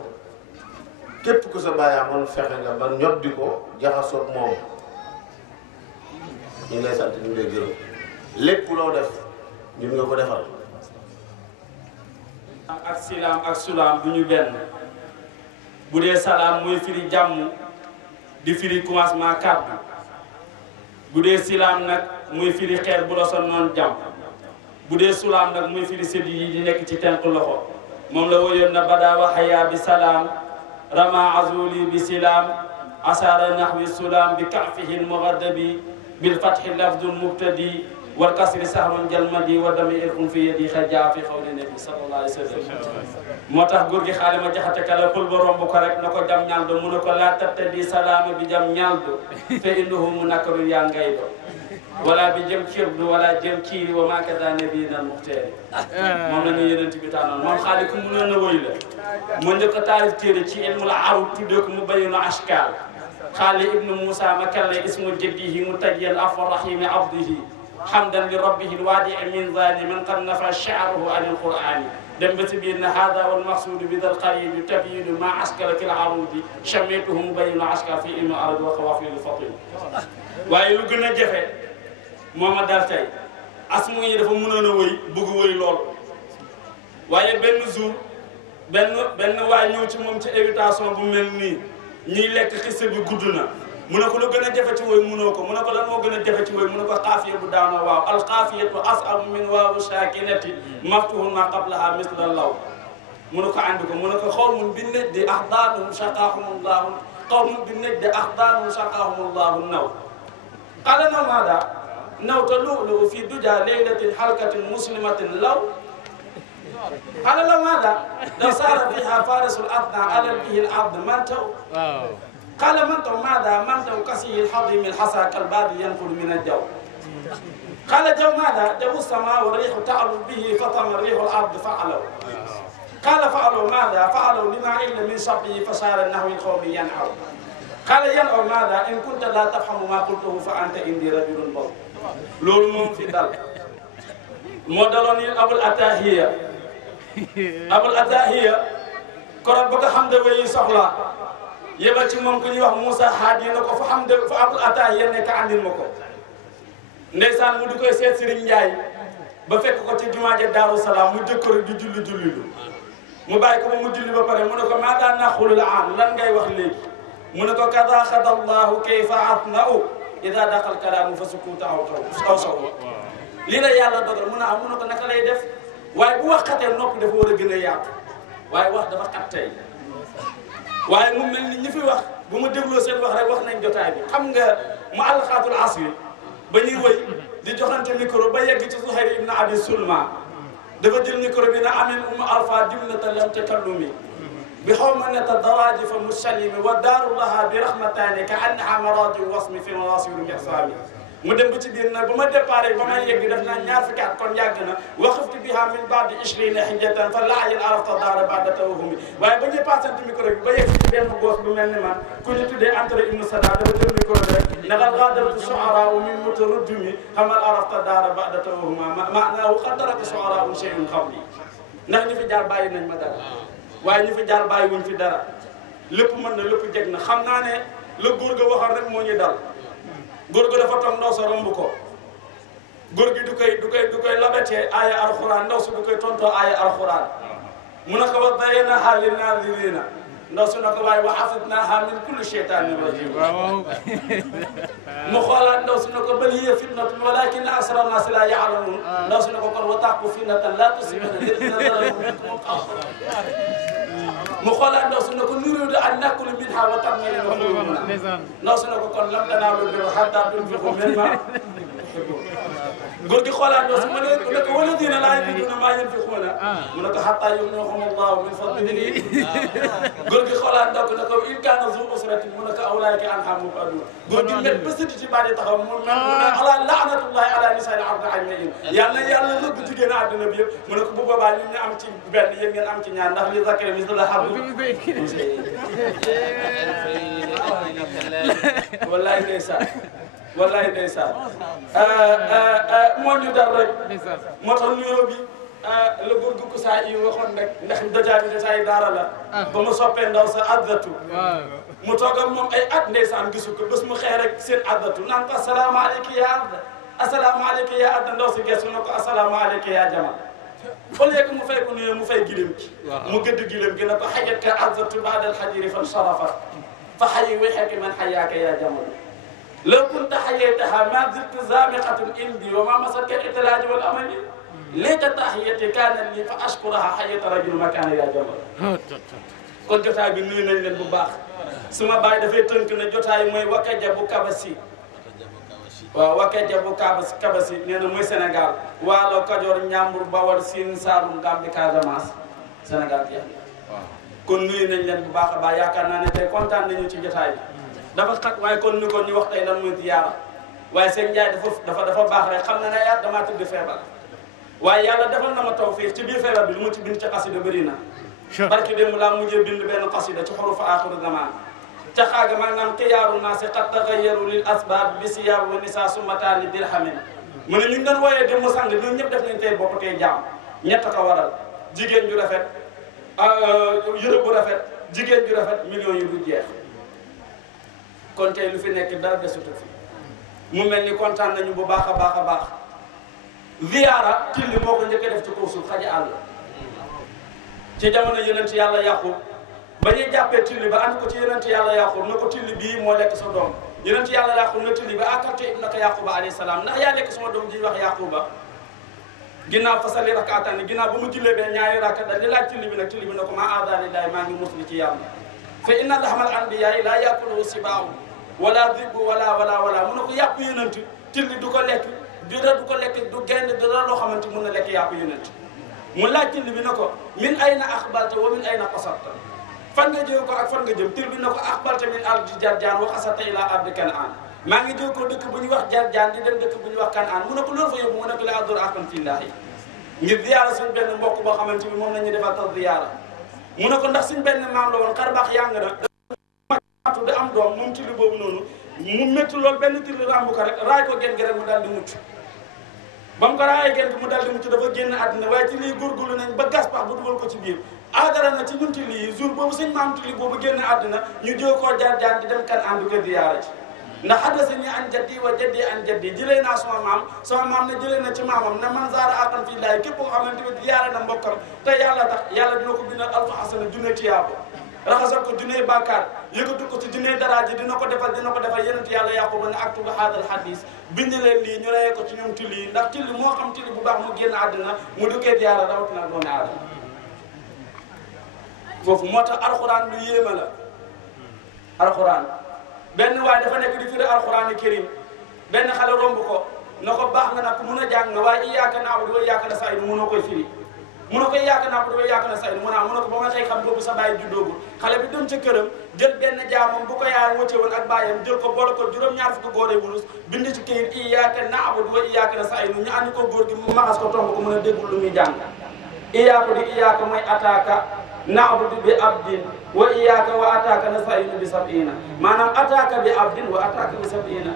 képp ku sa baay amoon fexe nga ba ñot di ko jaxasoo moom ñu ngi lay sant ñu ngi lay gërëm lépp loo def ñun nga ko defal. ak silaam ak sulaam du ñu benn bu dee salaam mooy firi jàmm di firi commencement kàddu bu dee silaam nag muy firi xeer bu la son noonu jàmm bu dee sulaam nag muy firi sëdd yi di nekk ci tenk loxo moom la woyoon na badaa wa xayaa bi salaam rama azuli bi silaam asaara naxwi sulaam bi kafihi lmugaddabi bil fathi lafdul mubtadi wal kasri sahrun jalmadi wa dami irqum fi yadi xajaa fi xawli nabi sallallahu alayhi wa sallam moo tax góor gi xaali ma jaxate kala pël ba romb ko rek na ko jam ñaldo mu ne ko laa tabtadi salaama bi jam ñaldo fe innahu mu nakaru yaa ngay do wala bi jëm cirdu wala jëm ciiri wa makada nabiyina muxteeri moom la ñu yeneen bi taanoon moom xaali ku mu noon a woy la mu njëkk a taarif téere ci ilmu la arut tuddee ko mu bayinu ashkaal xaali ibnu Moussa ma kelle ismu jaddihi mu tajjal afo rahimi abdihi hamdan li rabbihi alwaadi min zaliman qad nafa sha'ruhu an alqur'ani dem ba si biir na hada wal maqsudu bi dal qarib tabyinu ma askara kil arudi chamituhu mubayinu askar fi ilmu arad wa xawafil fatil waaye lu gën a jafe moo ma dal tey asmu yi dafa mënoon a wëy bëgg wëy lool waaye benn jour benn waay ñëw ci moom ci invitation bu mel nii ñuy lekk xiste bi gudd na mu ne ko lu gën a jafe ci woy munoo ko mu ne ko lan moo gën a jafe ci woy mu ne ko xaafiya bu daanoo waaw alxaafiyatu asabu min waawu sakinati maftuhun ma qablaha misla law mu ne ko andi ko mu ne ko xawmun bi najdi axdaanum saqaahumullahu qawmun bi najdi axdaanum saqaahumullahu naw qala naw maada naw ta lu'lu fi duja laylatin halkatin muslimatin law qala law maada law saara fiha farisul adna alal bihi al abd mantaw قال من تو ماذا من تو كسي الحظيم الحصى كالباد ينفر من الجو قال جو ماذا جو السماء والريح تعلو به فطم الريح الارض فعلوا قال فعلوا ماذا فعلوا لما إلا من صبه فصار النحو القوم ينحو قال ينحو ماذا إن كنت لا تفهم ما قلته فأنت عندي رجل بر لول موم في دال مودلوني أبو الأتاهية أبو الأتاهية كرب بك حمد وي صحلا yebal ci moom ku ñuy wax Moussa Hadi na ko fa xam de fa Abul Atahiya nekk andil ma ko ndeysaan mu di koy seet Serigne Ndiaye ba fekk ko ci jumaa ja Daaru Salaam mu jëkkër di julli mu bàyyi ko ba mu julli ba pare mu ne ko maa daan naqulul aan lan ngay wax léegi mu ne ko kada xada allahu kayfa atna'u ida daqal kalaamu fa sukuuta aw saw lii la yàlla dogal mu ne am mu ne ko naka lay def waaye bu wax xatee noppi dafa war a gën a yaatu waaye wax dafa xat tey waaye mu mel ni ñi fi wax bu ma dégloo seen wax rek wax nañ jotaay bi xam nga mu alxaatul asri ba ñuy wëy di joxante micro ba yegg ci Zuhayr ibn Abi Sulma dafa jël micro bi na amin alfa dimnata lam takallumi bi xawmanata daraaji fa musallimi wa daaru laha bi rahmatani ka annaha maradi wasmi fi mawasiru mihsami mu dem ba ci biir nag ba ma déparé ba may yegg def naa ñaar fukki at kon yàgg na waxaftu biha min baadi 20 hijjatan fa laajal arafta daara baada tawhumi waaye ba ñuy passante micro bi ba yegg ci benn goos bu mel ni man ku ñu tuddee entre ibnu sada dafa jël micro bi rek naqad gaadaratu shu'ara min mutaraddimi xamal arafta daara baada tawhuma maanaahu qad taraka shu'ara shay'un qabli ndax ñi fi jaar bàyyi nañ ma dara waaye ñi fi jaar bàyyi wuñ fi dara lépp mën na lépp jeg na xam naa ne la góor ga waxoon rek moo ñu dal góor gi dafa toog ndaw sa romb ko góor gi du koy labetee aaya alxuraan ndaw si du koy tontoo aaya alxuraan mu ne ko wa zayyanahaa linnaaziriina ndaw si ne ko waaye wa hafidnaahaa min kulli shaytaanin rajiim mu xoolaat ndaw si ne ko bal hiya fitnatun walaakinna aksara naasi laa ya'lamuun ndaw si ne ko kon wattaqu fitnatan laa tusiibanna allaziina zalamu minkum xaassa mu xoolaat ndaw si ne ko nuriidu an naakula minhaa wa tatma'inna quluubunaa ndaw si ne ko kon lan tanaalul birra hattaa tunfiquu mimmaa tuhibbuun góor gi xoolaat ndaw si mu ne ko wallaziina laa yajiduuna maa yunfiquuna mu ne ko hattaa yughniyahum Allaahu min fadlihi góor gi xoolaat ndaw ne ko in kaana zu usratin mu ne ko ulaa'ika anhaa mub'aduun góor gi met ba sëti ci baat yi taxaw mu ne alaa la'natullaahi alaa nisaa'il ardi ajma'iin yàlla rëbb jigéen àdduna bi yëpp mu ne ko bu boobaa ñun ñu am ci benn yéen ngeen am ci ñaar ndax li zakari mislu wallaay ndeysaan wallaay ndeysaan moo ñu dal rek moo tax nuyoo bi la góor gu saa yi waxoon rek ndax dajaa bi dajaa daara la ba ma soppee ndaw sa addatu mu toog ak moom ay at ndeysaan gisu ko bés mu xëy rek seen addatu naan ko asalaamaaleykum yaa adda asalaamaaleykum yaa adda ndaw si gestu na ko asalaamaaleykum yaa jamal fa léegi mu fay ko nuyoo mu fay gileem gi mu gëdd gileem gi na ko xajatka azzatu baadal xajiri fan sharafat fa xayi wexeki man xayaaka yaa jamal law kunta xayaytaha ma ziltu zamiqatun indi wa ma masatka itlaaji wal amali layta tahiyati kaanat li fa ashkuraha xayata rajul makaana yaa jamal kon jotaay bi nuyu nañ leen bu baax suma baay dafay tënk ne jotaay mooy wakaja bu kabasi waaw wakaja bu kabasi nee na mooy Sénégal Waalo Kajoor Njàmbur Bawol Siin Saalum Gàmbi Casamance Sénégal jeex na kon nuyu nañ leen bu baax a baax yaakaar naa ne tey kontaan nañu ci jotaay bi dafa xat waaye kon ni ko ñu wax tey lan mooy ziyaara waaye seen njaay dafa baax rek xam na ne yaat damaa tëdd feebar waaye yàlla defal na ma tawfiix ci biir feebar bi lu ma ci bind ci xasida bëri na barki démb laa mujjee bind benn xasida ci xurufa aaxiru zamaan ca xaaga maanaam xiyaaru naasi qad taxayyaru lil asbaab bi siyaab wa nisaa summataani dirhamin mu ne ñu ngi doon wooyee dem mu sang ñun ñëpp def nañ tey bopp tey jaam ñett ko waral jigéen ju rafet yëre bu rafet jigéen ju rafet millions yu du jeex kon tey lu fi nekk dara desutu fi mu mel ni kontaan nañu bu baax a baax a baax ziyaara tilli moo ko njëkk a def ci kaw suuf xaji àll ci jamono yonent yàlla Yaqub ba ñuy jàppee tilli ba ànd ko ci yonent yàlla Yaqub na ko tilli bii moo lekk sa doom yonent yàlla Yaqub na tilli ba akaltu ibnaka Yaquba alayhi salaam ndax yaa lekk sama doom ji wax Yaquba ginnaaw fasali rakaataan ginnaaw ba mu jullee bee ñaari rakka da li laaj tilli bi nag tilli bi na ko maa aadaani laay maa ngi musli ci yàlla fa inna lahmal anbiyaa laa yakuluhu sibaaw wala dibu wala mun na ko yàpp yonent tilli du ko lekk dara du ko lekk du genn dara loo xamante mun na lekk yàpp yonent mu laaj tilli bi na ko min ayna axbalta wa min ayna qasabta fan nga jëw ko ak fan nga jëm tilli bi na ko axbalta min ardi Jarjaan wa qasabta ila ardi Kanaan maa ngi jëw ko dëkk bu ñuy wax Jarjaan di dem dëkk bu ñuy wax Kanaan mu ne ko loolu fa yóbbu mu ne ko la adur akan fillaahi ngir ziyaara suñ benn mbokk boo xamante ni moom la ñuy defal taw ziyaara mu ne ko ndax suñ benn maam la woon xar baax yàng na matu da am doom moom tilli boobu noonu mu métti loolu benn tilli rambu ko rek raay ko gen gi rek mu daal di mucc ba mu ko raayee gen gi mu daal di mucc dafa génn àddina waaye tilli yi góorgóorlu nañ ba gas pax bu dugal ko ci biir aagara na ci ñun tilli yi jour boobu suñ maam tilli boobu génn àddina ñu jóo koo Jarjaan di dem Kanaan di ko ziyaara ci ndax haddasani an jaddi wa jaddi an jaddi jëlee naa sama maam ne jëlee na ci maamam ne man zaara aqan fii laay képp koo xamante ne ziyaara na mbokkam te yàlla tax yàlla dina ko bindal alfa xasana junne tiyaabo raxasal ko junne bàkkaar yëkkatu ko ci junne daraaji dina ko defal yenent yàlla Yaquba ne aktubu haadal hadis bind leen lii ñu reyee ko ci ñoom tilli yi ndax tilli moo xam tilli bu baax mu génn àddina mu duggee ziyaara rawatina doomi aadama foofu moo tax alxuraan lu yéeme la alxuraan benn waaye dafa nekk di firi alxuraani karim benn xale romb ko na ko baax nga nag mun a jàng nga waaye iyyaaka na'budu wa iyyaaka nasta'iin munoo koy firi mu ne ko iyyaaka na'budu wa iyyaaka nasta'iin mu ne ko ba ma xëy xam boobu sa bàyyi juddoogul xale bi dem ca këram jël benn jaamam bu ko yaayam wëcce woon ak bàyyam jël ko boole ko juróom-ñaar fukki góore wurus bind ci këyit iyyaaka na'budu wa iyyaaka nasta'iin ñu andi ko góor gi mu maxas ko tomb ko mën a déggul lu muy jàng iyyaaka di iyyaaka mooy ataaka na'budu bi abdin wa iyyaka wa ataka nasta'inu bi sab'ina maanaam ataka bi abdin wa ataka bi sab'ina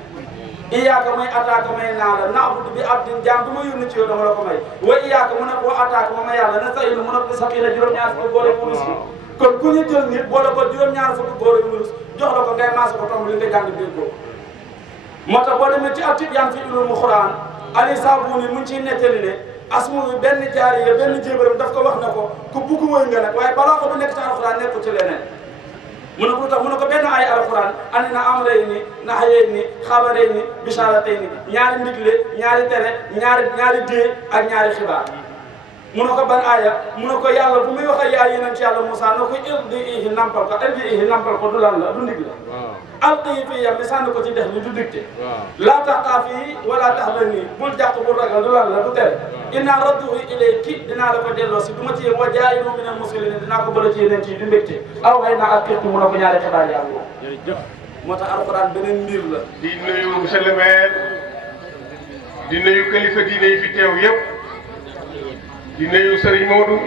iyyaka mooy ataka may naa la na'budu bi abdin jaam bi ma yónni ci yow dama la ko may wa iyyaka mu ne ko ataka ma yàlla nasta'inu mu ne ko bi sab'ina juróom-ñaar fukki góor yu wurus kon ku ñu jël nit boole ko juróom-ñaar fukki góor yu wurus jox la ko ngay maase ko tomb li nga jàng dégg ko moo tax boo demee ci at-Tibyaan fi ulumul Qur'aan Ali Sabuni mu ngi ciy nettali ne asmu bi benn jaariya benn jébaram daf ko wax na ko ku bugg woy nga nag waaye balaa ko bu nekk ci alxuraan nekku ci leneen mu ne ko lu tax mu ne ko benn ay alxuraan andi na amrayni nahyayni xabarayni bisharatayni ñaari ndigle ñaari tere ñaari dee ak ñaari xibaar mu ne ko ban aaya mu ne ko yàlla bu muy wax ak yaay yonent yàlla Moussa na ko irdiihi nampal ko du lan la du ndigle alqii fii yam mi sànni ko ci dex bi du dicté laa taxaafi wala tahzani bul jàq bul ragal du lan la du tere innaa radduhu ilayki dinaa la ko delloo si du ma ci wa jaa'iluhu minal mursaliin dinaa ko bëri ci yeneen yi du mbégte aw xëy na ak képp mu ne ko ñaari xibaar yàlla moo tax alxuraan beneen mbir la. di nuyu monsieur le maire di nuyu kilifa diine yi fi teew yëpp di nuyu Serigne Modou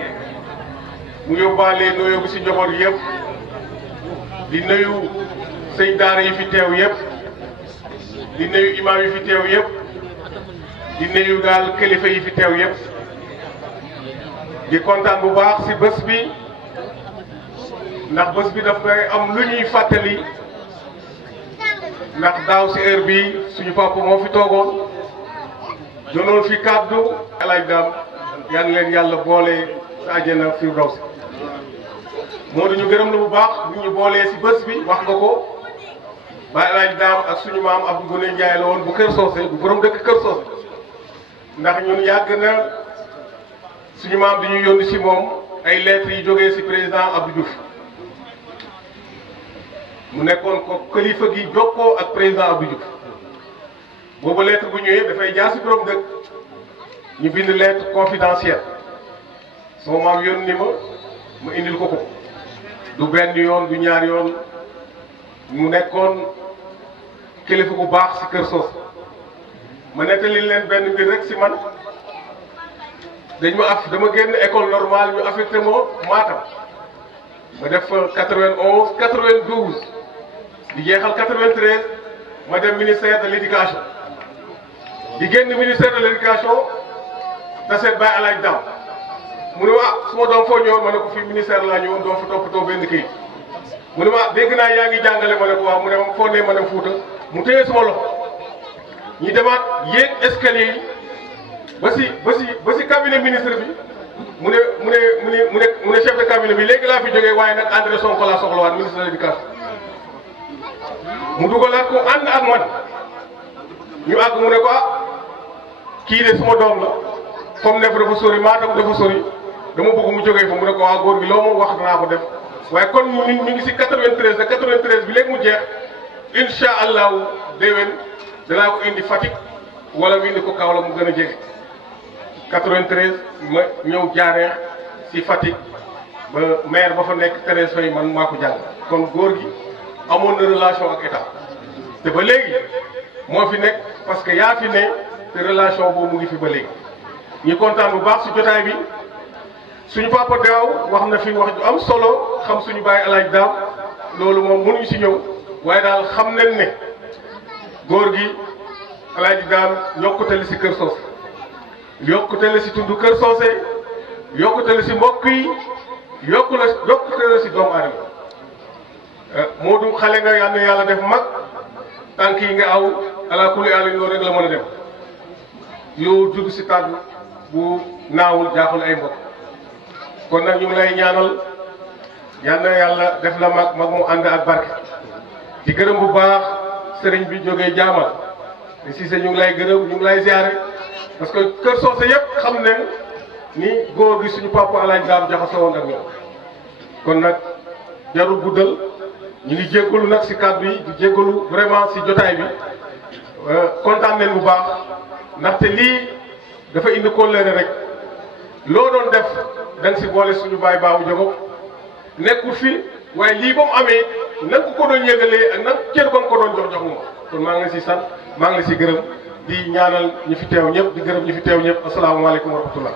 mu yóbbaale nuyoo bi si njaboot yëpp di nuyu sëñ daara yi fi teew yëpp di nuyu imaam yi fi teew yëpp di nuyu daal kilifa yi fi teew yëpp di kontaan bu baax si bés bi ndax bés bi daf koy am lu ñuy fàttali ndax daaw si heure bi suñu papa moo fi toogoon donoon fi kàddu alaaj daam yal na leen yàlla boole sa àjjana firdawsi moo dañu gërëm la bu baax bu ñu boolee si bés bi wax nga ko ba alaaj daam ak suñu maam Abdou Gone Ndiaye la woon bu Kër Socé bu borom dëkk Kër Socé ndax ñun yàgg na suñu maam di ñu yónni si moom ay lettres yi jógee si président Abdou Diouf mu nekkoon ko kilifa gi jokkoo ak président Abdou Diouf boobu lettre bu ñëwee dafay jaar si borom dëkk ñu bind lettre confidentielle sama maam yónni ma indil ko du benn yoon du ñaar yoon mu nekkoon kilifa bu baax si Kër Socé ma nettali leen benn mbir rek si man dama génn école normale ñu affecté ma Matam ma def 91 92 di jeexal 93 ma dem ministère de l'éducation di génn ministère de l'éducation taseet Baye Alaaji Dam mu ne ma su ma doom foo ñëwoon ma ne ko fii ministère laa ñëwoon doo fa toppatoo benn kii mu ne ma dégg naa yaa ngi jàngale ma ne ko waaw mu ne ma foo ne ma ne Fuuta mu téye suma loxo ñu demaat yéeg escalier yi ba si cabinet ministre bi mu ne chef de cabinet bi léegi laa fi jógee waaye nag André Sonko laa soxlawaat ministre de l'éducation mu dugalaat ko ànd ak man ñu àgg mu ne ko kii de suma doom la fa mu nekk dafa sori Matam dafa sori dama bëgg mu jógee fa mu ne ko waa góor gi loo moom wax danaa ko def waaye kon ñu ngi si 93 te 93 bi léegi mu jeex incha allahu déwén danaa ko indi Fatick wala mu indi ko Kaolack mu gën a jege 93 ma ñëw jaareex si Fatick ba maire ba fa nekk Thérèse Faye man maa ko jàng kon góor gi amoon na relation ak état te ba léegi moo fi nekk parce que yaa fi ne te relation boobu mu ngi fi ba léegi ñu kontaan bu baax si jotaay bi suñu papa daaw wax na fi wax ju am solo xam suñu baay Alaaji Daaw loolu moom mënuñu si ñëw waaye daal xam nañ ne góor gi Alaaji Daaw yokkute la si Kër Socé yokkute la si tund Kër Socé yokkute la si mbokk yi yokkute la si doomu aadama moo du xale nga yal na yàlla def mag tànk yi nga aw ala kulli àll loolu rek la mën a dem yow jug si tàgg bu naawul jaaxul ay mbokk kon nag ñu ngi lay ñaanal yal na yàlla def la mag mu ànd ak barke di gërëm bu baax sëriñ bi jógee jaamal te si ñu ngi lay gërëm ñu ngi lay ziare parce que Kër Socé yëpp xam ne ni góor gi suñu papa Alaaji Daam jaxasoo woon ak ñoom kon nag jarul guddal ñu ngi jéggalu nag si kàddu yi di jéggalu vraiment si jotaay bi kontaan nañ bu baax ndaxte lii dafa indi kóllëre rek loo doon def da nga si boole suñu baay baabu jogo nekkul fi waaye lii ba mu amee na nga ko doon yëgalee ak nag cër ba nga ko doon jox jox nga kon maa ngi la si sant maa ngi la si gërëm di ñaanal ñi fi teew ñëpp di gërëm ñi fi teew ñëpp asalaamaaleykum wa rahmatullah.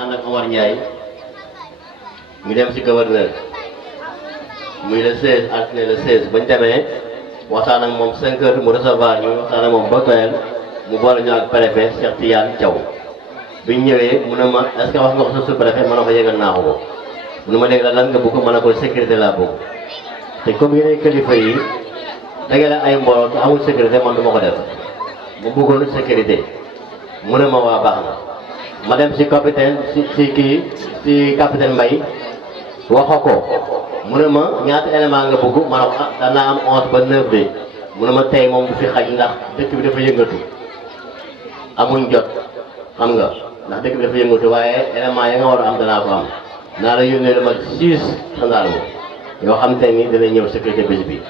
ànd ak Omar Ndiaye ñu dem si gouverneur muy le 16 altine le 16 bañ demee waxtaan ak moom 5 heures mu recevoir ñu waxtaan ak moom ba doyal mu boole ñu ak préfet Cheikh Tidiane Thiaw biñ ñëwee mu ne ma est-ce que wax nga ko sa sous-préfet ma ne ko yëgal naa ko mu ne ma léegi lan nga bëgg ma ne ko sécurité laa bëgg te comme yeneen kilifa yi dagale ay mbooloo te amul sécurité man du ma ko def mu bëggoon sécurité mu ne ma waa baax na ma dem si capitaine si capitaine Mbaye waxoo ko mu ne ma ñaata élément nga bëgg ma ne ko danaa am 11 ba 9 de mu ne ma tey moom du fi xaj ndax dëkk bi dafa yëngatu amuñ jot xam nga ndax dëkk bi dafa yëngatu waaye élément ya nga war a am danaa ko am naa la yónnee la ma 6 gendarme yoo xam te ni dina ñëw sécurité bés bi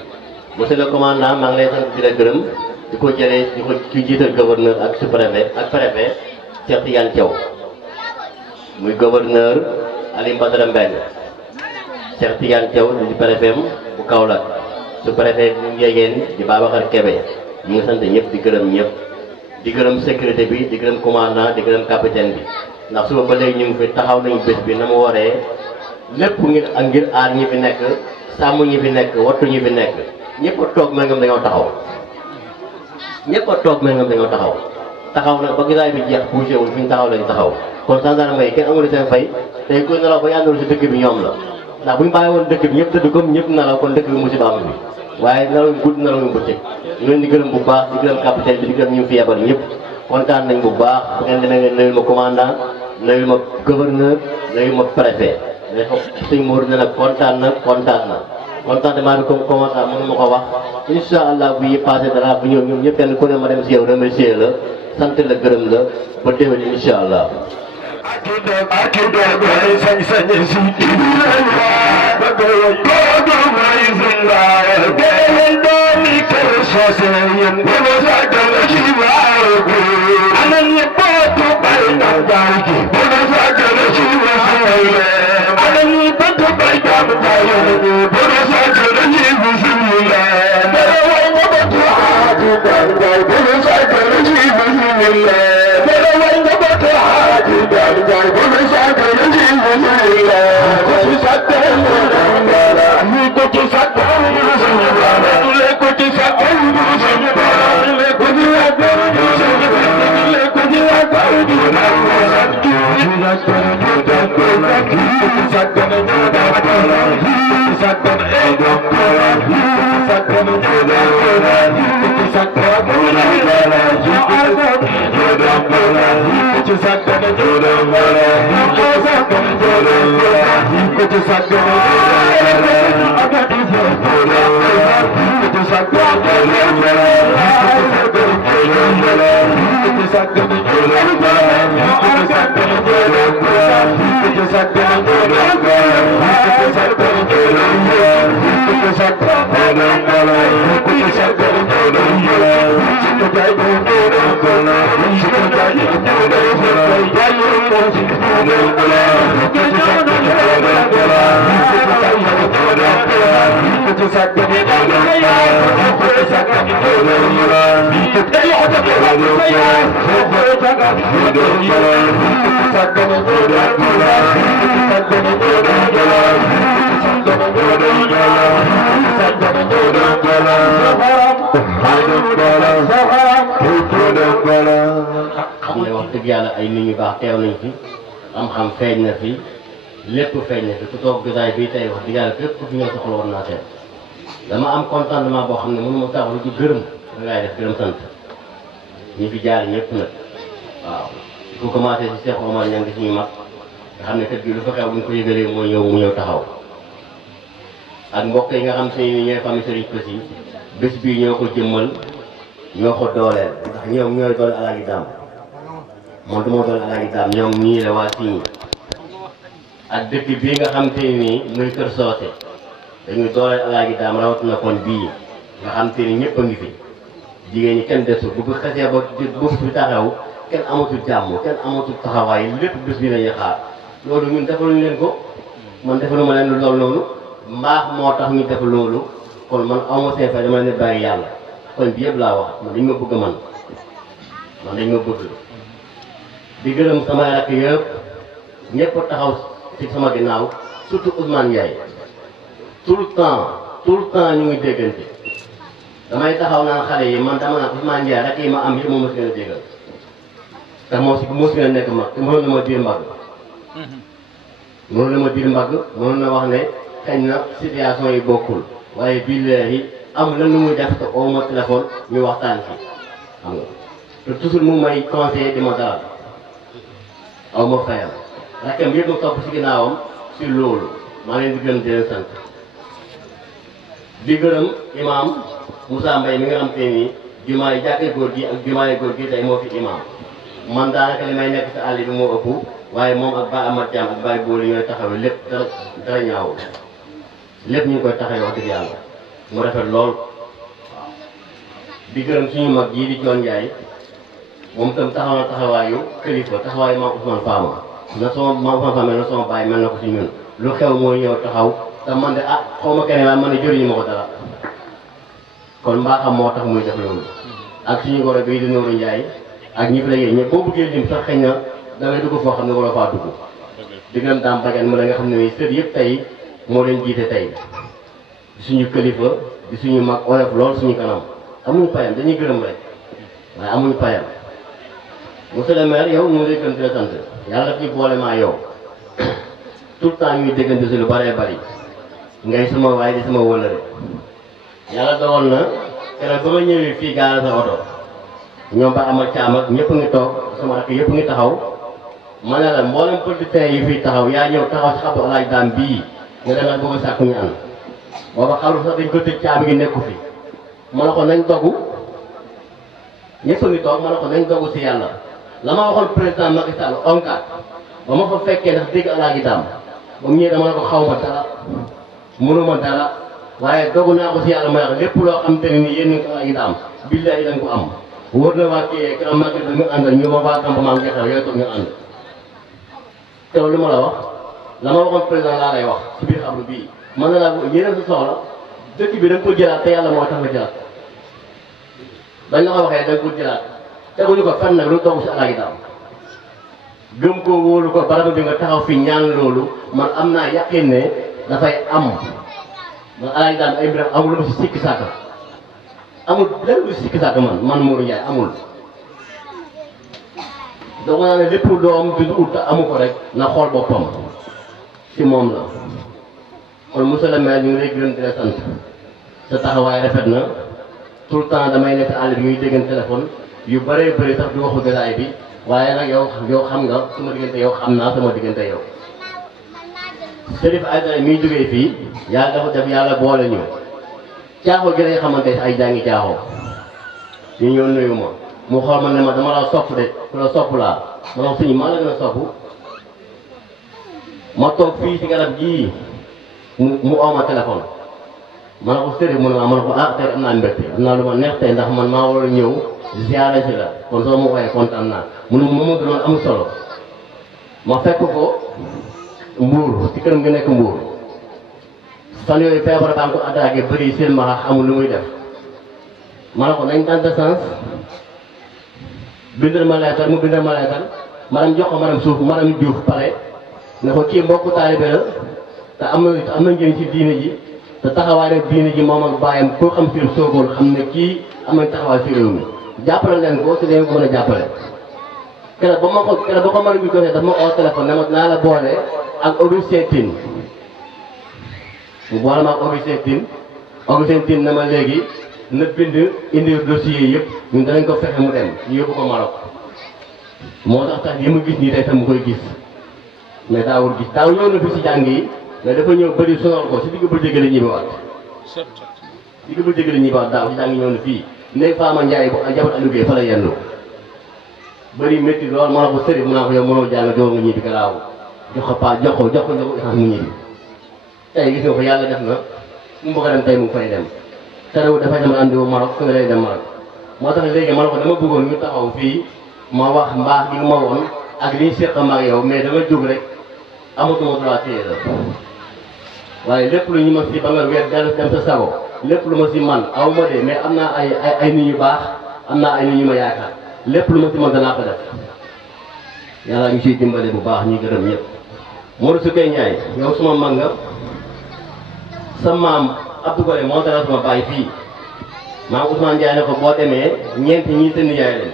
monsieur le commandant maa ngi lay sant di la gërëm di ko jëlee di ko ci jiital gouverneur ak sous-préfet ak préfet Cheikh Tidiane Thiaw muy gouverneur Alioune Badara Mbengue Cheikh Tidiane Thiaw di préfet bu Kaolack sous-préfet bu Ndiégène di Babacar Kébé ñu ngi sant ñëpp di gërëm ñëpp di gërëm sécurité bi di gërëm commandant di gërëm capitaine bi ndax suba ba léegi ñu ngi fi taxaw nañu bés bi na mu waree lépp ngir aar ñi fi nekk sàmm ñi fi nekk wattu ñi fi nekk ñëpp a toog mel ngam dañoo taxaw ñëpp a toog mel ngam dañoo taxaw nag ba gisaay bi jeex bougé wul fi ñu taxaw lañ taxaw kon gendarme yi kenn amul seen fay tey ku nelaw ba yàndul si dëkk bi ñoom la ndax bu ñu bàyyi woon dëkk bi ñëpp tëdd comme ñëpp nelaw kon dëkk bi musiba am bi waaye nelaw yu gudd nelaw yu bëccëg ñu leen di gërëm bu baax di gërëm capitaine bi di gërëm ñu fi yebal ñëpp kontaan nañ bu baax bu ngeen demee ngeen nuyul ma commandant nuyul ma gouverneur nuyul ma préfet mais sëñ Mour ne nag kontaan na contentement bi comme commandant mënu ma ko wax incha allah bu yi passé dara bu ñëw ñoom ñëpp kenn ku ne ma dem si yow remercier la sant la gërëm la ba déwén incha allah. Thank you. xam ne wax dëgg yàlla ay nit ñu baax teew nañ fi xam-xam feeñ na fi lépp feeñ na fi ku toog jotaay bii tey wax dëgg yàlla képp ku fi ñëw soxla woon naa seet dama am contentement boo xam ne mënu ma tax lu ci gërëm da ngay def gërëm sant ñi fi jaar ñëpp nag waaw fu commencé ci Cheikh Omar Niang di suñu mag nga xam ne kër gi lu fa xew bu ñu ko yëgalee mooy ñëw mu ñëw taxaw ak mbokk yi nga xam te ni ñooy famille Serigne Peus yi bés bii ñoo ko jëmmal ñoo ko dooleel ndax ñoom ñooy doole Alaaji Daam moom du ma doole Alaaji Daam ñoom ñii la waa Signy ak dëkk bii nga xam te ni muy Kër Soose dañuy dooleel Alaaji Daam rawatina kon bii nga xam te ni ñëpp a ngi fi jigéen ñi kenn desul bu xasee ba bés bi taxaw kenn amatul jàmm kenn amatul taxawaay lépp bés bi lañuy xaar loolu ñun defaluñ leen ko man defaluma leen loolu noonu mbaax moo tax ñu def loolu kon man awma seen fay dama leen bàyyi yàlla kon bi yëpp laa wax man dañ ma bëgg man dañ ma bëgg di gërëm samay rakk yëpp ñëpp taxaw ci sama ginnaaw surtout Ousmane Ndiaye tout le temps ñu ngi déggante damay taxaw naan xale yi man dama naan Ousmane Ndiaye rek yi ma am yëpp moo ma si gën a déggal te moo si gën a nekk mag te mënoon na ma diir mbagg mënoon na wax ne xëy na situation yi bokkul waaye billahi am lan lu muy def te oo ma téléphone ñu waxtaan ci xam nga te toujours mu may conseiller di ma dalal aw ma fayam rakkam yëpp ma topp si ginnaawam si loolu maa leen di gërëm di leen sant di gërëm imam Moussa Mbaye mi nga xam te ni jumaa yi jàkkee góor gi ak jumaa yi góor gi tey moo fi imam man daanaka li may nekk si àll bi moo ëpp waaye moom ak Ba Amad Thiam ak Baye Booli ñooy taxawee lépp dara ñaawul lépp ñu ngi koy taxawee wax dëgg yàlla mu rafet lool waaw di gërëm suñu mag jii di Thione Ndiaye moom itam taxaw na taxawaayu kilifa taxawaayu maam Ousmane Fama na sama maam Ousmane Fama na sama baay mel na ko si ñun lu xew mooy ñëw taxaw te man de xaw ma keneen waaye man de jëriñu ma ko dara kon mbaaxam moo tax muy def loolu ak suñu goro bii di Nourou Ndiaye ak ñi fi la ñëpp boo bëggee lim sax xëy na da ngay dugg foo xam ne wala faa dugg di gërëm daam bagan mu la nga xam ne nii sët yëpp tey moo leen jiite tey di suñu kilifa di suñu mag oyof lool suñu kanam amuñu payam dañuy gërëm rek waaye amuñu payam monsieur le maire yow ñu ngi lay gën di la sant yàlla daf ñu boole maa yow tout le temps ñuy déggante si lu bëree bëri ngay sama waay di sama wëlëre yàlla dogal na keroog ba ma ñëwee fii gaara sa oto ñoom ba amal caam ak ñëpp ngi toog sama rakk yëpp ngi taxaw ma ne la mboolem politiciens yi fii taxaw yaa ñëw taxaw si xabu Alaaji Daam bii nga demal bëgg a sàkku ñu ànd booba xalu sax dañ ko tëj caabi gi nekku fi ma ne ko nañ dogu ñëpp ngi toog ma ne ko nañ dogu si yàlla la ma waxoon président Macky Sall onkat ba ma fa fekkee ndax dégg Alaaji Daam ba mu ñëwee dama ne ko xaw ma dara mënuma dara waaye dogu naa ko si yàlla ma wax lépp loo xam te ne nii yéen ko Alaaji Daam billahi dañ ko am wóor na waa kii keroog Macky dañu àndal ñu ma waa campement Ngexew yooyu toog ñu ànd te lu ma la wax la ma waxoon président laa lay wax ci biir xabru bii man na la yeneen sa soxla dëkk bi da nga ko jëlaat te yàlla moo tax nga jëlaat bañ la ko waxee da nga ko jëlaat teguñu ko fenn nag lu toog si Alaaji Daam gëm ko wóolu ko barab bi nga taxaw fi ñaan loolu man am naa yaqin ne dafay am man Alaaji Daam ay mbiram amul lu ma si sikki sàkka amul lenn lu si sikki sàkka man Mourou Ndiaye amul donc naa ne lépp doom du ut amu ko rek na xool boppam ci moom la kon monsieur le maire ñu ngi lay gërëm di la sant sa taxawaay rafet na tout le temps damay nekk àll bi ñuy déggante téléphone yu bëree bëri sax di waxu gëlaay bi waaye nag yow xam nga sama diggante yow xam naa sama diggante yow Chérif Aïdara miy jógee fii yàlla dafa def yàlla boole ñu caaxoo gi lay xamante ay jàngi caaxoo ñu ñëw nuyu ma mu xool ma ne ma dama la sopp de ku la sopp laa ma ne ko sëñ maa la gën a sopp ma toog fii ci garab gii mu oo ma téléphone ma ne ko Chérif mu ne ma ne ko ah tey am naa mbégte am naa lu ma neex tey ndax man maa war a ñëw ziyaare si la kon soo ma wooyee kontaan naa mu ne ma gënoon amul solo ma fekk ko Mbuur ci këram gi nekk Mbuur fan yooyu feebar baa ngi ko attaqué bëri seen ma amul lu muy def ma ne ko nañ tànn sens bindal ma leetar mu bindal ma leetar ma dem jox ko madame Suuf madame Diouf pare ne ko kii mbokku taalibe la te am na njëriñ ci diine ji te taxawaay rek diine ji moom ak bàyyam koo xam si Sokone xam ne kii am nañ taxawaay si réew mi jàppale leen ko si leen ko mën a jàppale. keroog ba ko mën bi joxee daf ma oo téléphone ne ma naa la boole ak Augustin Tine mu boole ma ak Augustin Tine ne ma léegi na bind indi dossier yëpp ñun danañ ko fexe mu dem ñu yóbbu ko Maroc moo tax yi mu gis nii tey tam mu koy gis mais daawul gis daaw ñëw na fi si jàng yi mais dafa ñëw bëri sonal ko si digg ba jégale ñibbiwaat daaw si jàng ñëw na fii néeg Fama Ndiaye bu jabat alugéey fa la yendu bëri métti lool mën na ko sëri mu naa ko yow mënoo jàng doo nga ñibbi garaaw jox ko essence mu ñibbi tey gis nga ko yàlla def na mu bëgg a dem tey mu fay dem terewul dafay dem andi Maroc fu nga lay dem Maroc moo tax léegi ma ne ko dama bëggoon ñu taxaw fii ma wax mbaax gi ma woon ak li ñu séq ma ak yow mais dama jóg rek amatuma droit téye la waaye lépp lu ñu ma si ba nga weer dellu dem sa sago lépp lu ma si man aw ma de mais am naa ay nit ñu baax am naa ay nit ñu ma yaakaar lépp lu ma si man danaa ko def yàlla ñu siy dimbale bu baax ñuy gërëm ñëpp. Modou Soukey Ndiaye yow suma mag nga sa maam Abdou Gore moo dara suma bàyyi fii maam Ousmane Ndiaye ne ko boo demee ñeenti ñii seen nijaay lañ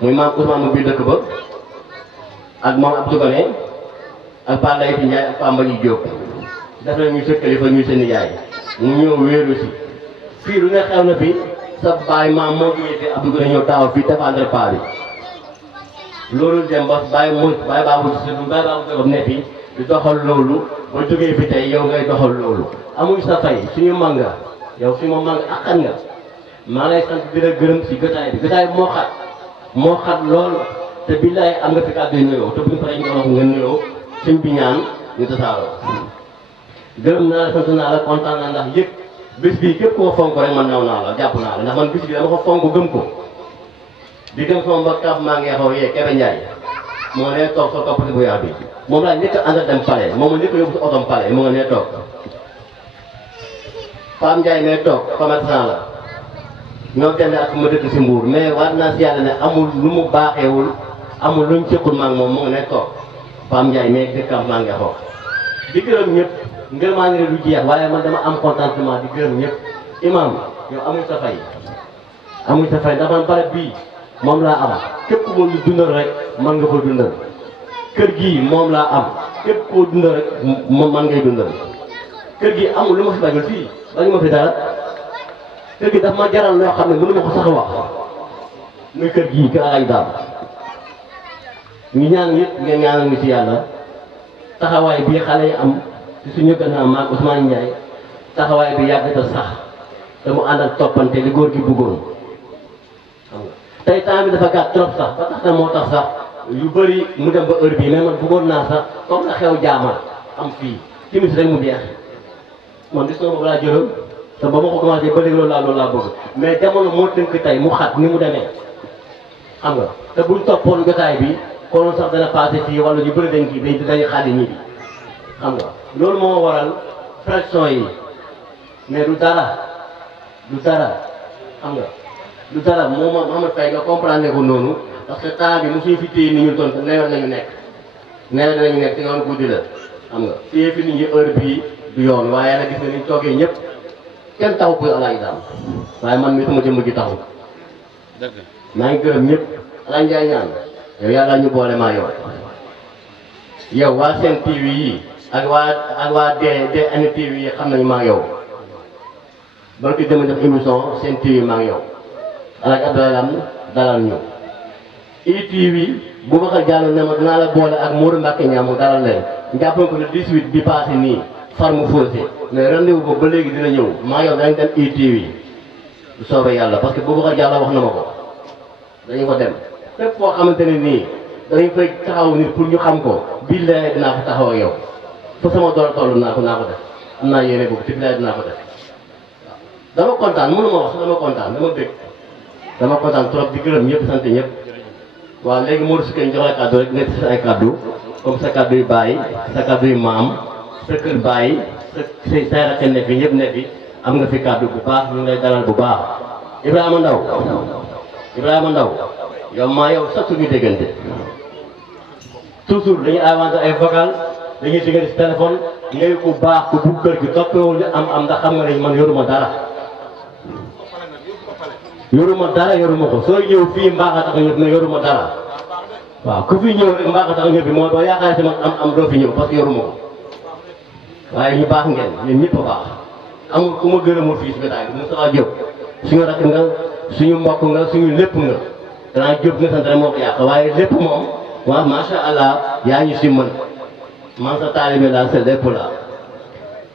muy maam Ousmane mu biir dëkk ba ak maam Abdou Gore ak Pa Layti Ndiaye ak Pa Mbagui Diop def na ñu sa kilifa ñuy seen nijaay mu ñëw wéeru si fii lu ne xew na fi sa baay maam moo jógee fi Abdou Gore ñëw taxaw fii défendre pa bi loolu dem ba bàyyi baaxul si baaxul ne fi di doxal loolu ba jógee fi tey yow ngay doxal loolu amuñ sa fay suñu manga yow suñu manga akkan nga maa lay sant di la gërëm si gëtaay bi moo xat lool te billaay am nga fi kàddu yu nuyoo te buñu paree nga wax nga nuyoo suñ bi ñaan ñu tasaaroo gërëm naa la sant naa la kontaan naa ndax yëpp bés bii képp koo fonk rek man naw naa la jàpp naa la ndax man bés bi dama ko fonk gëm ko di dem sama mbokk kaaf maa ngi xaw yee Kébé Ndiaye moo nee toog soo topp si bu yaa bi moom laa njëkk a ànd dem palais moom la njëkk a yóbbu si otom palais mu nga nee toog Pam Ndiaye nee toog commerçant la ñoo demee ak ma dëkk si Mbour mais waat naa si yàlla ne amul lu mu baaxeewul amul luñ cëkkul maa ngi moom mu nga nee toog Pam Ndiaye mais dëkkam maa ngi xaw di gërëm ñëpp ngërëmaa ngi ne du jeex waaye man dama am contentement di gërëm ñëpp imam yow amuñ sa fay ndax man barab bii moom laa am képp ku mën dundal rek man nga ko dundal kër gii moom laa am képp koo dundal rek moom man ngay dundal kër gi amul lu ma fi bañul fii bañu ma fi dara kër gi daf ma jaral loo xam ne mënu ma ko sax wax muy kër gii kër Alaaji Daam ñu ñaan yëpp ngeen ñaanal ñu ci yàlla taxawaay bii xale yi am ci suñu gannaaw maag Ousmane Ndiaye taxawaay bi yàgg te sax te mu ànd ak toppante li góor gi bëggoon xam nga tey temps bi dafa gàtt trop sax ba tax na moo tax sax yu bëri mu dem ba heure bii mais man bëggoon naa sax comme la xew jaamal am fii timis rek mu jeex man gis nga boobu laa jëloon te ba ma ko commencé ba léegi loolu laa bëgg mais jamono moo tënk tey mu xat ni mu demee xam nga te buñ toppoon jotaay bi konoon sax dana passé fii wala ñu bëri dañ kii dañuy xaadi ñi bi xam nga loolu moo waral fraction yi mais du dara xam nga du dara moom Mouhamed Faye nga comprendre ko noonu parce que temps bi mosuñu fi téye ni ñu doon nawet lañu nekk te yoon guddi la xam nga téye fi nit ñi heure bii du yoon waaye nag gis nga ni ñu toogee ñëpp kenn taxu pour Alaaji Daam waaye man mi sama jëmm ji taxu maa ngi gërëm ñëpp Alaaji Ndiaye ñaan yow yàlla ñu boole maa yow waa Sen TV yi ak waa DNTV yi xam nañu maa ngi yow barki dama def émission seen TV maa ngi yow alaaj Abdoulaye Lam dalal ñu ITV bu ma ko jàll ne ma dinaa la boole ak Mourou Mbacke ñaam mu dalal leen jàppoon ko le 18 bi passé nii far mu faussé mais rendez-vous boobu ba léegi dina ñëw maa ngi yow dañ dem ITV bu soobee yàlla parce que bu ma ko jàll wax na ma ko dañu ko dem fépp foo xamante ne nii dañu fay taxaw nit pour ñu xam ko billahi dinaa fa taxaw ak yow fa sama doole toll naa ko def am naa yéene boobu te billahi dinaa ko def dama kontaan mënu ma wax sax dama kontaan dama kontaan trop di gërëm ñëpp sant ñëpp waaw léegi Modou Sy ñu jox la kàddu rek nga ci sa ay kàddu comme sa kàddu yu bàyyi sa kàddu yu maam sa kër bàyyi say rakk ne fi ñëpp ne fi am nga fi kàddu bu baax ñu ngi lay dalal bu baax Ibrahima Ndaw yow maa yow sax suñu déggante toujours dañuy inventé ay vocal dañuy diggante si téléphone ngay ku baax ku bugg kër gi toppewul am ndax xam nga ne man yoruma dara yoruma ko soo ñëw fii mbaax a tax ñëpp ne yoruma dara waaw ku fi ñëw rek mbaax a tax ñëpp bi moo doo yaakaar si man am doo fi ñëw parce que yoruma ko waaye ñu baax ngeen ñun ñëpp a baax amul ku ma gërëmul fii si bétail bi Moustapha Diop suñu rakk nga suñu mbokk nga suñu lépp nga danaa Diop nga sant rek moo ko yàq waaye lépp moom waaw macha allah yaa ñu si mën man sa taalibe laa sa lépp la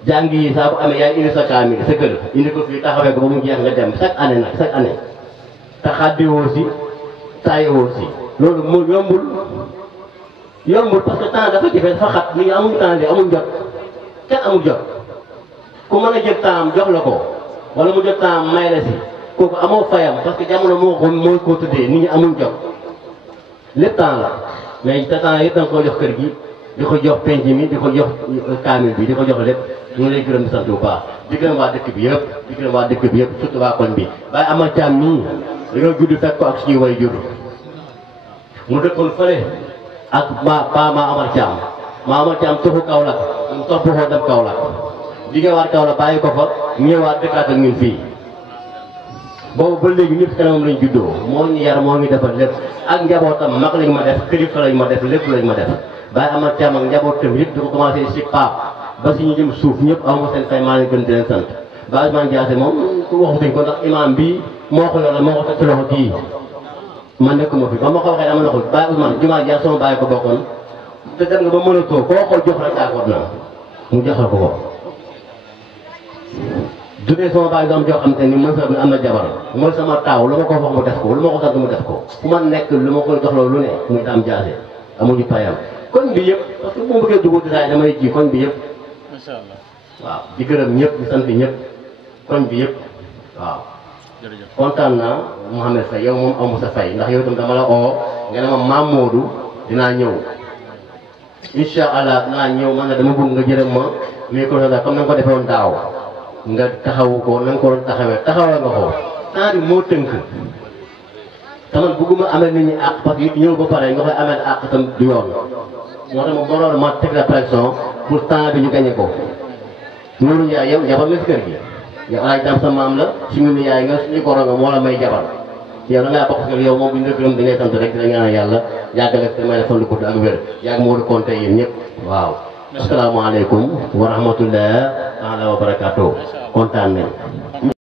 jàng yi saa bu amee yaay indi sa kaamil sa kër indi ko fii taxawee ko ba mu jeex nga dem chaque année te xàddiwoo si taayewoo si loolu mu yombul parce que temps dafa jafe dafa xat nit ñi amuñ temps de amuñ jot kenn amul jot ku mën a jël temps jox la ko wala mu jël temps may la si kooku amoo fayam parce que jamono moo ko tuddee nit ñi amuñ jot lépp temps la mais te temps yëpp da nga ko jox kër gi di ko jox penc mi di ko jox kaamil bi di ko jox lépp ñu ngi lay gërëm di sant bu baax di gërëm waa dëkk bi yëpp surtout waa koñ bi waaye amal caam mii dañoo judd fekk ko ak suñuy way judd mu dëkkoon fële ak maa amal caam toxu Kaolack mu topp ko dem Kaolack liggéeyaat Kaolack bàyyi ko fa ñëwaat dëkkaat ak ñun fii boobu ba léegi ñëpp kanamam lañ juddoo moo ñu yar moo ñu defal lépp ak njabootam mag lañ ma def kilifa lañ ma def lépp lañ ma def bàyyi amal caam ak njabootam yëpp di ko commencé si paap ba si ñu jëm suuf ñëpp amoo seen fay maa leen gën di leen sant ba Ousmane Diassé moom waxutuñ ko ndax imam bi moo ko yor moo ko teg ci loxo kii man nekkuma fi ba ma ko waxee dama la ko bàyyi Ousmane jumaa jaar sama bàyyi ko bokkoon te dem nga ba mënatoo koo ko jox rek d'accord na mu joxal ko ko du dee sama bàyyi doom joo xam te ni man sa am na jabar mooy sama taaw lu ma ko wax mu def ko lu ma ko sant mu def ko fu ma nekk lu ma koy doxloo lu ne muy Dame Diassé amuñu payam koñ bi yëpp parce que bu ma bëggee dugg détail damay ji koñ bi yëpp macha allah waaw di gërëm ñëpp di sant ñëpp koñ bi yëpp waaw kontaan naa Mouhamed Faye yow moom amu sa fay ndax yow itam dama la oo nga ne ma Maam Modou dinaa ñëw incha allah dinaa ñëw man na dama bëgg nga jërëm ma micro la comme na nga ko defee woon daaw nga taxawu ko na nga ko doon taxawee nga ko temps bi moo tënk taman bëgguma amee nit ñi àq parce que ñëw ba pare nga koy amee àq tam du yoon moo tax ma mënoon ma teg la pression pour temps bi ñu gagné ko Nourou Ndiaye yow jabar nga si kër gi yow alaaj Dame sa maam la suñu yaay nga suñu koro nga moo la may jabar yow da ngaa bokk si yow moom bu ñu la gërëm da ngay sant rek dina ñaan yàlla yàggale te may la fan lu gudd ak wér yàgg moo di compté yéen ñëpp waaw asalaamaaleykum wa rahmatullah taala wa barakaatu kontaan nañ